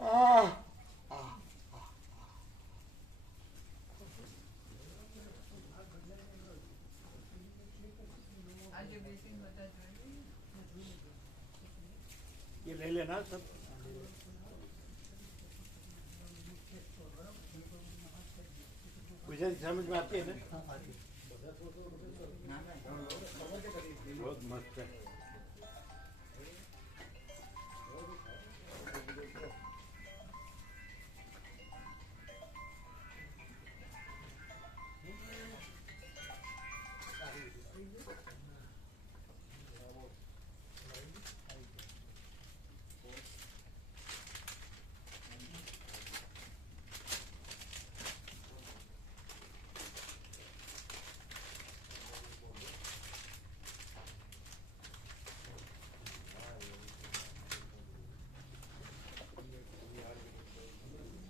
હા આજે બેસીને બધા જોઈએ. એ લઈ લે ના સર. ગુજરાતી સમજમાં આતી है ना? बहुत मस्त है.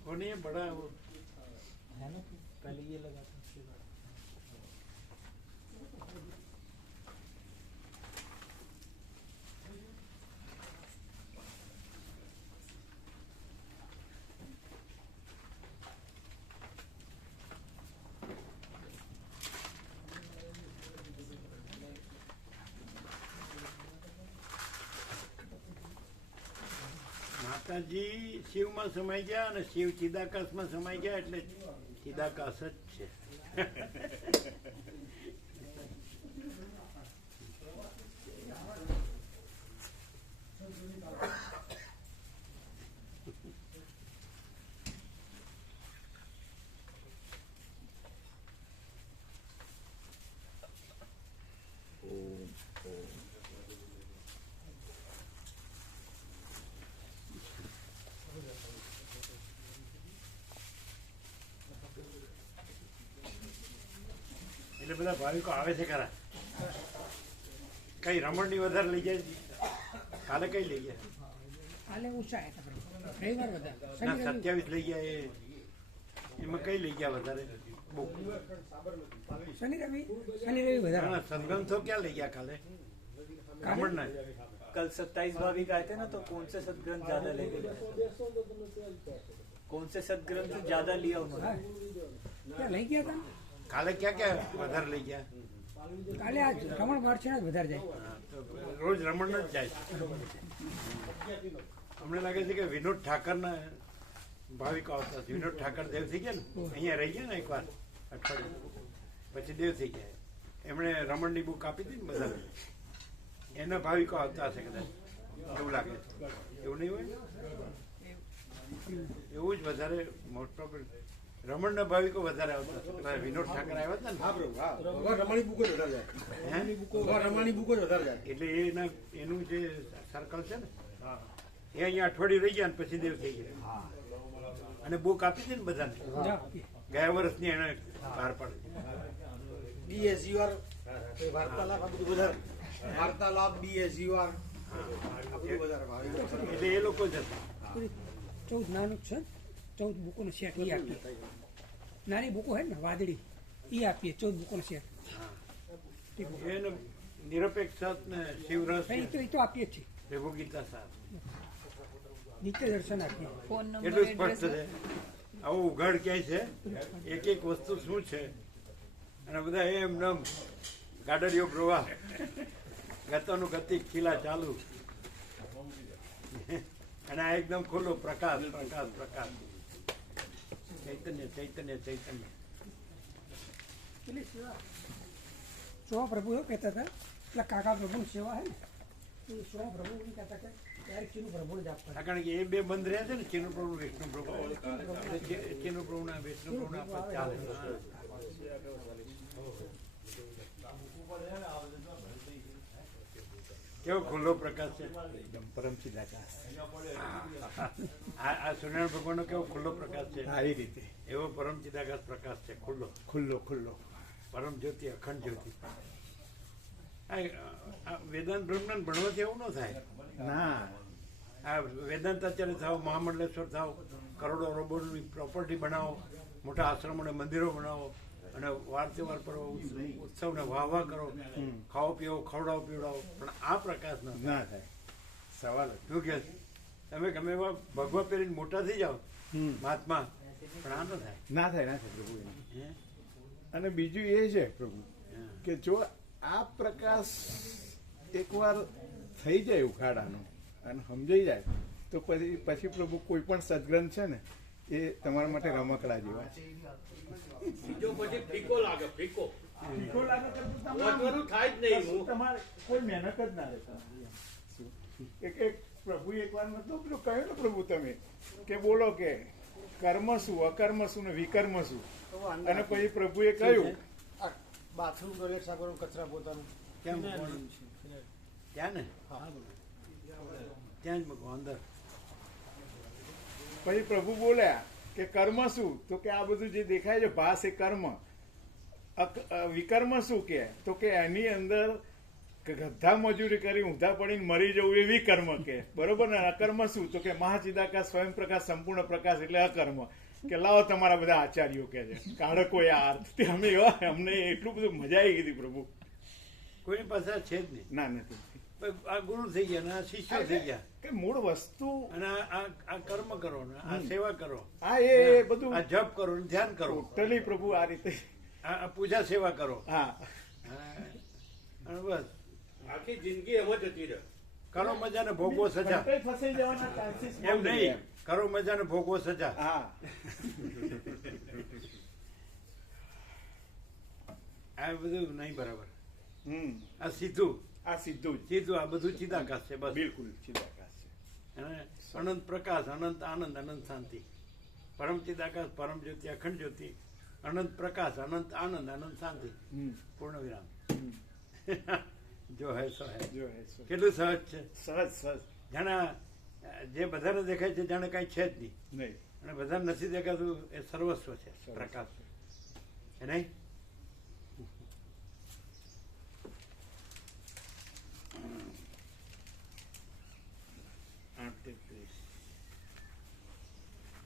और ये बड़ा वो है ना, पहले ये लगा था उसके बाद માતાજી શિવમાં સમાઈ ગયા અને શિવ ચિદાકાશમાં સમાઈ ગયા એટલે ચિદાકાશ જ છે. એટલે બધા ભાવિકો આવે છે ખરા. કઈ રમણની વધારે લઈ જાય? કાલે કઈ લઈ ગયા? કાલે ઓછા હતા પણ રવિવાર વધારે ના, શનિ રવિ 27 લઈ ગયા. એમાં કઈ લઈ ગયા વધારે? બહુ. શનિ રવિ વધારે ના, સદગ્રંથો ક્યાં લઈ ગયા કાલે? રમણના. कल 27 भाविक आए थे ना, तो कौन से सदग्रंथ ज्यादा ले गए? कौन से सदग्रंथ ज्यादा लिया उन्होंने? ત્યાં લઈ ગયા હતા કાલે ક્યાં ક્યાં વધારે લઈ ગયા? કાલે આ રમણ વર્ષે જ વધારે જાય હા, તો રોજ રમણ જ જાય છે. અમને લાગે છે કે વિનોદ ઠાકરના ભાવિકો આવતા છે. વિનોદ ઠાકર દેવ થઈ ગયા ને, અહીંયા રહી ગયા ને એકવાર અઠવાડિયું, પછી દેવ થઈ ગયા. એમણે રમણની બુક આપી હતી ને બધા, એના ભાવિકો આવતા હશે કદાચ, એવું લાગે છે. એવું નહીં હોય? એવું જ વધારે મોસ્ટ પ્રોબ્લેમ રમણના ભાવિકો વધારે આવતા હશે. કદાચ વિનોદ ઠાકર આવ્યા હતા ને. રમાણી બુકો જ વધારે જાય. હે? રમાણી બુકો જ વધારે જાય. એટલે એનું જે સર્કલ છે ને, એ અહીંયા અઠવાડિયું રહી ગયા ને પછી દેવ થઈ ગયા. અને બુક આપી હતી ને બધાને, ગયા વર્ષની એને બહાર પાડી. BSUR વાર્તાલાપ આ બધું વધારે. વાર્તાલાપ BSUR આ બધું વધારે ભાવે. એટલે એ લોકો જ હતા. 14 નાનું જ છે 14 બુકોનો સેટ એ આપીએ નાની બુકો હે ને વાદળી એ આપીએ 14 બુકોનો સેટ એને નિરપેક્ષ ને શિવરસ એ તો આપીએ જ છીએ ભેગો ગીતા સાહેબ નિત્ય દર્શન આપીએ ફોન નંબર એટલું એડ્રેસ સ્પષ્ટ છે. આવું ઉઘાડ ક્યાંય છે? એક એક વસ્તુ શું છે, અને બધા એમ નમ ગાડરીઓ પ્રવાહ ગતોનું ગતિ ખીલા ચાલુ, અને આ એકદમ ખુલ્લો પ્રકાશ પ્રકાશ પ્રકાશ, ચૈતન્ય ચૈતન્ય ચૈતન્ય. પેલી સેવા સ્વ પ્રભુ એવું કહેતા હતા પેલા કાકા પ્રભુની સેવા હે ને એ સ્વ પ્રભુ એમ કહેતા કે ત્યારે ચીનું પ્રભુ જ આપતા આ કારણ કે એ બે બંધ રહ્યા છે ને, ચીનું પ્રભુ વિષ્ણુ પ્રભુ, ચીનું પ્રભુના વિષ્ણુ પ્રભુના આપણે ચાલે. કેવો ખુલ્લો પ્રકાશ છે, પરમ ચિદાકાશ. આ સૂર્યનારાયણ ભગવાનનો કેવો ખુલ્લો પ્રકાશ છે. આ એ રીતે એવો પરમ ચિદાકાશ પ્રકાશ છે, ખુલ્લો ખુલ્લો ખુલ્લો. પરમ જ્યોતિ, અખંડ જ્યોતિ. આ વેદાંત બ્રહ્મજ્ઞાન ભણવાથી એવું ન થાય. ના, આ વેદાંતાચાર્ય થાવ, મહામંડલેશ્વર થાવ, કરોડો અરબોની પ્રોપર્ટી બનાવો, મોટા આશ્રમો અને મંદિરો બનાવો, અને વાર તહેવાર પર ઉત્સવને વાહ કરો, ખાઓ પીવો, ખવડાવો પીવડાવો, પણ આ પ્રકાશ ના ના થાય. સવાલ જ. શું કે તમે ગમે એવા ભગવા પહેરીને મોટા થઈ જાઓ મહાત્મા, પણ આ ન થાય. ના થાય પ્રભુ એનું. હે? અને બીજું એ છે પ્રભુ કે જો આ પ્રકાશ એકવાર થઈ જાય ઉખાડાનો અને સમજાઈ જાય તો પછી પ્રભુ કોઈ પણ સદગ્રંથ છે ને એ તમારા માટે રમકડા જેવા છે. બીજો પછી ફીકો લાગે, ફીકો ઠીકો લાગે તો વધવાનું થાય જ નહીં. તમારે કોઈ મહેનત જ ના રહેતા. એક પ્રભુ એકવાર નતું પેલું કહ્યું ને પ્રભુ તમે કે બોલો કે કર્મ શું, અકર્મ શું ને વિકર્મ શું, અને પછી પ્રભુએ કહ્યું બાથરૂમ ટોયલેટ સાફ કરવાનું, કચરા પોતાનું કેમ મૂકવાનું? ત્યાં ને ત્યાં જ મૂકો અંદર. પછી પ્રભુ બોલ્યા કે કર્મ શું, તો કે આ બધું જે દેખાય છે ભાસ એ કર્મ. વિકર્મ શું કે, તો કે એની અંદર કે ગધા મજૂરી કરી ઊંધા પડીને મરી જવું એ વિકર્મ કે બરોબર ને અકર્મ શું તો કે મહાચિદાકાશ સ્વયં પ્રકાશ સંપૂર્ણ પ્રકાશ એટલે અકર્મ કે લાવો તમારા બધા આચાર્યો કે છે કારકો એ આ અર્થ તે અમે અમને એટલું બધું મજા આવી ગઈ પ્રભુ કોઈની પાસે આ છે જ નહીં. ના નથી આ ગુરુ થઈ ગયા ને આ શિષ્યો થઈ ગયા કે મૂળ વસ્તુ અને આ કર્મ કરો ને આ સેવા કરો, હા એ બધું આ જપ કરો ને ધ્યાન કરો, ટોટલી પ્રભુ આ રીતે આ પૂજા સેવા કરો. હા અને બસ આખી જિંદગી એમ જ જતી રહે. કરો મજા ને ભોગવો સજા. કંઈ ફસાઈ જવાના ચાન્સીસ એમ નહીં, કરો મજા ને ભોગવો સજા. હા આ બધું નહીં બરાબર. આ સીધું સીધું જ આ બધું ચિદાકાશ છે બસ. બિલકુલ ચિદાકાશ છે અને અનંત પ્રકાશ, અનંત આનંદ, અનંત શાંતિ. પરમ ચિદાકાશ, પરમ જ્યોતિ, અખંડ જ્યોતિ, અનંત પ્રકાશ, અનંત આનંદ, અનંત શાંતિ, પૂર્ણ વિરામ. જો હે સો હે. જો હે સો. કેટલું સહજ છે. સહજ સહજ જાણે જે બધાને દેખાય છે જાણે કાંઈ છે જ નહીં, નહીં અને બધાને નથી દેખાતું એ સર્વસ્વ છે, પ્રકાશ છે નહીં.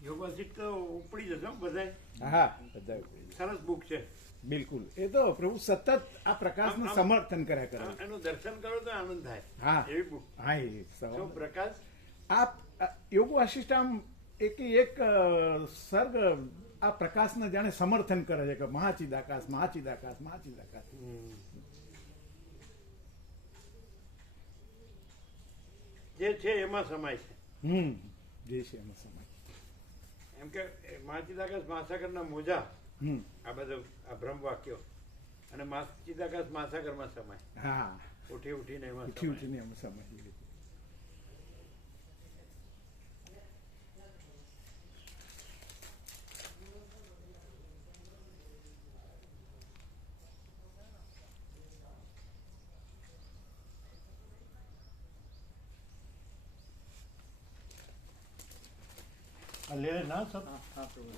યોગાસિક તો ઉપડી જશે બધાય. હા બધા સરસ બુક છે. બિલકુલ એ તો પ્રભુ સતત આ પ્રકાશનું સમર્થન કર્યા કરે એનું દર્શન કરો તો આનંદ થાય. હા એવી બુક. હા એ જો પ્રકાશ આ યોગ વાસિષ્ઠામ એક સર્ગ આ પ્રકાશને જાણે સમર્થન કરે છે કે મહાચિદાકાશ મહાચિદાકાશ મહાચિદાકાશ. જે છે એમાં સમાય છે. જે છે એમાં સમય એમ કે મહાચિદાકાશ મહાસાગરના મોજા, આ બધું આ બ્રહ્મ વાક્યો, અને ચિદાકાશ મહાસાગરમાં સમાય. હા ઉઠી ઉઠીને એમાં ઉઠી સમાય. ઉઠીને એમાં સમય આ લે ના સર. હા પ્રભુ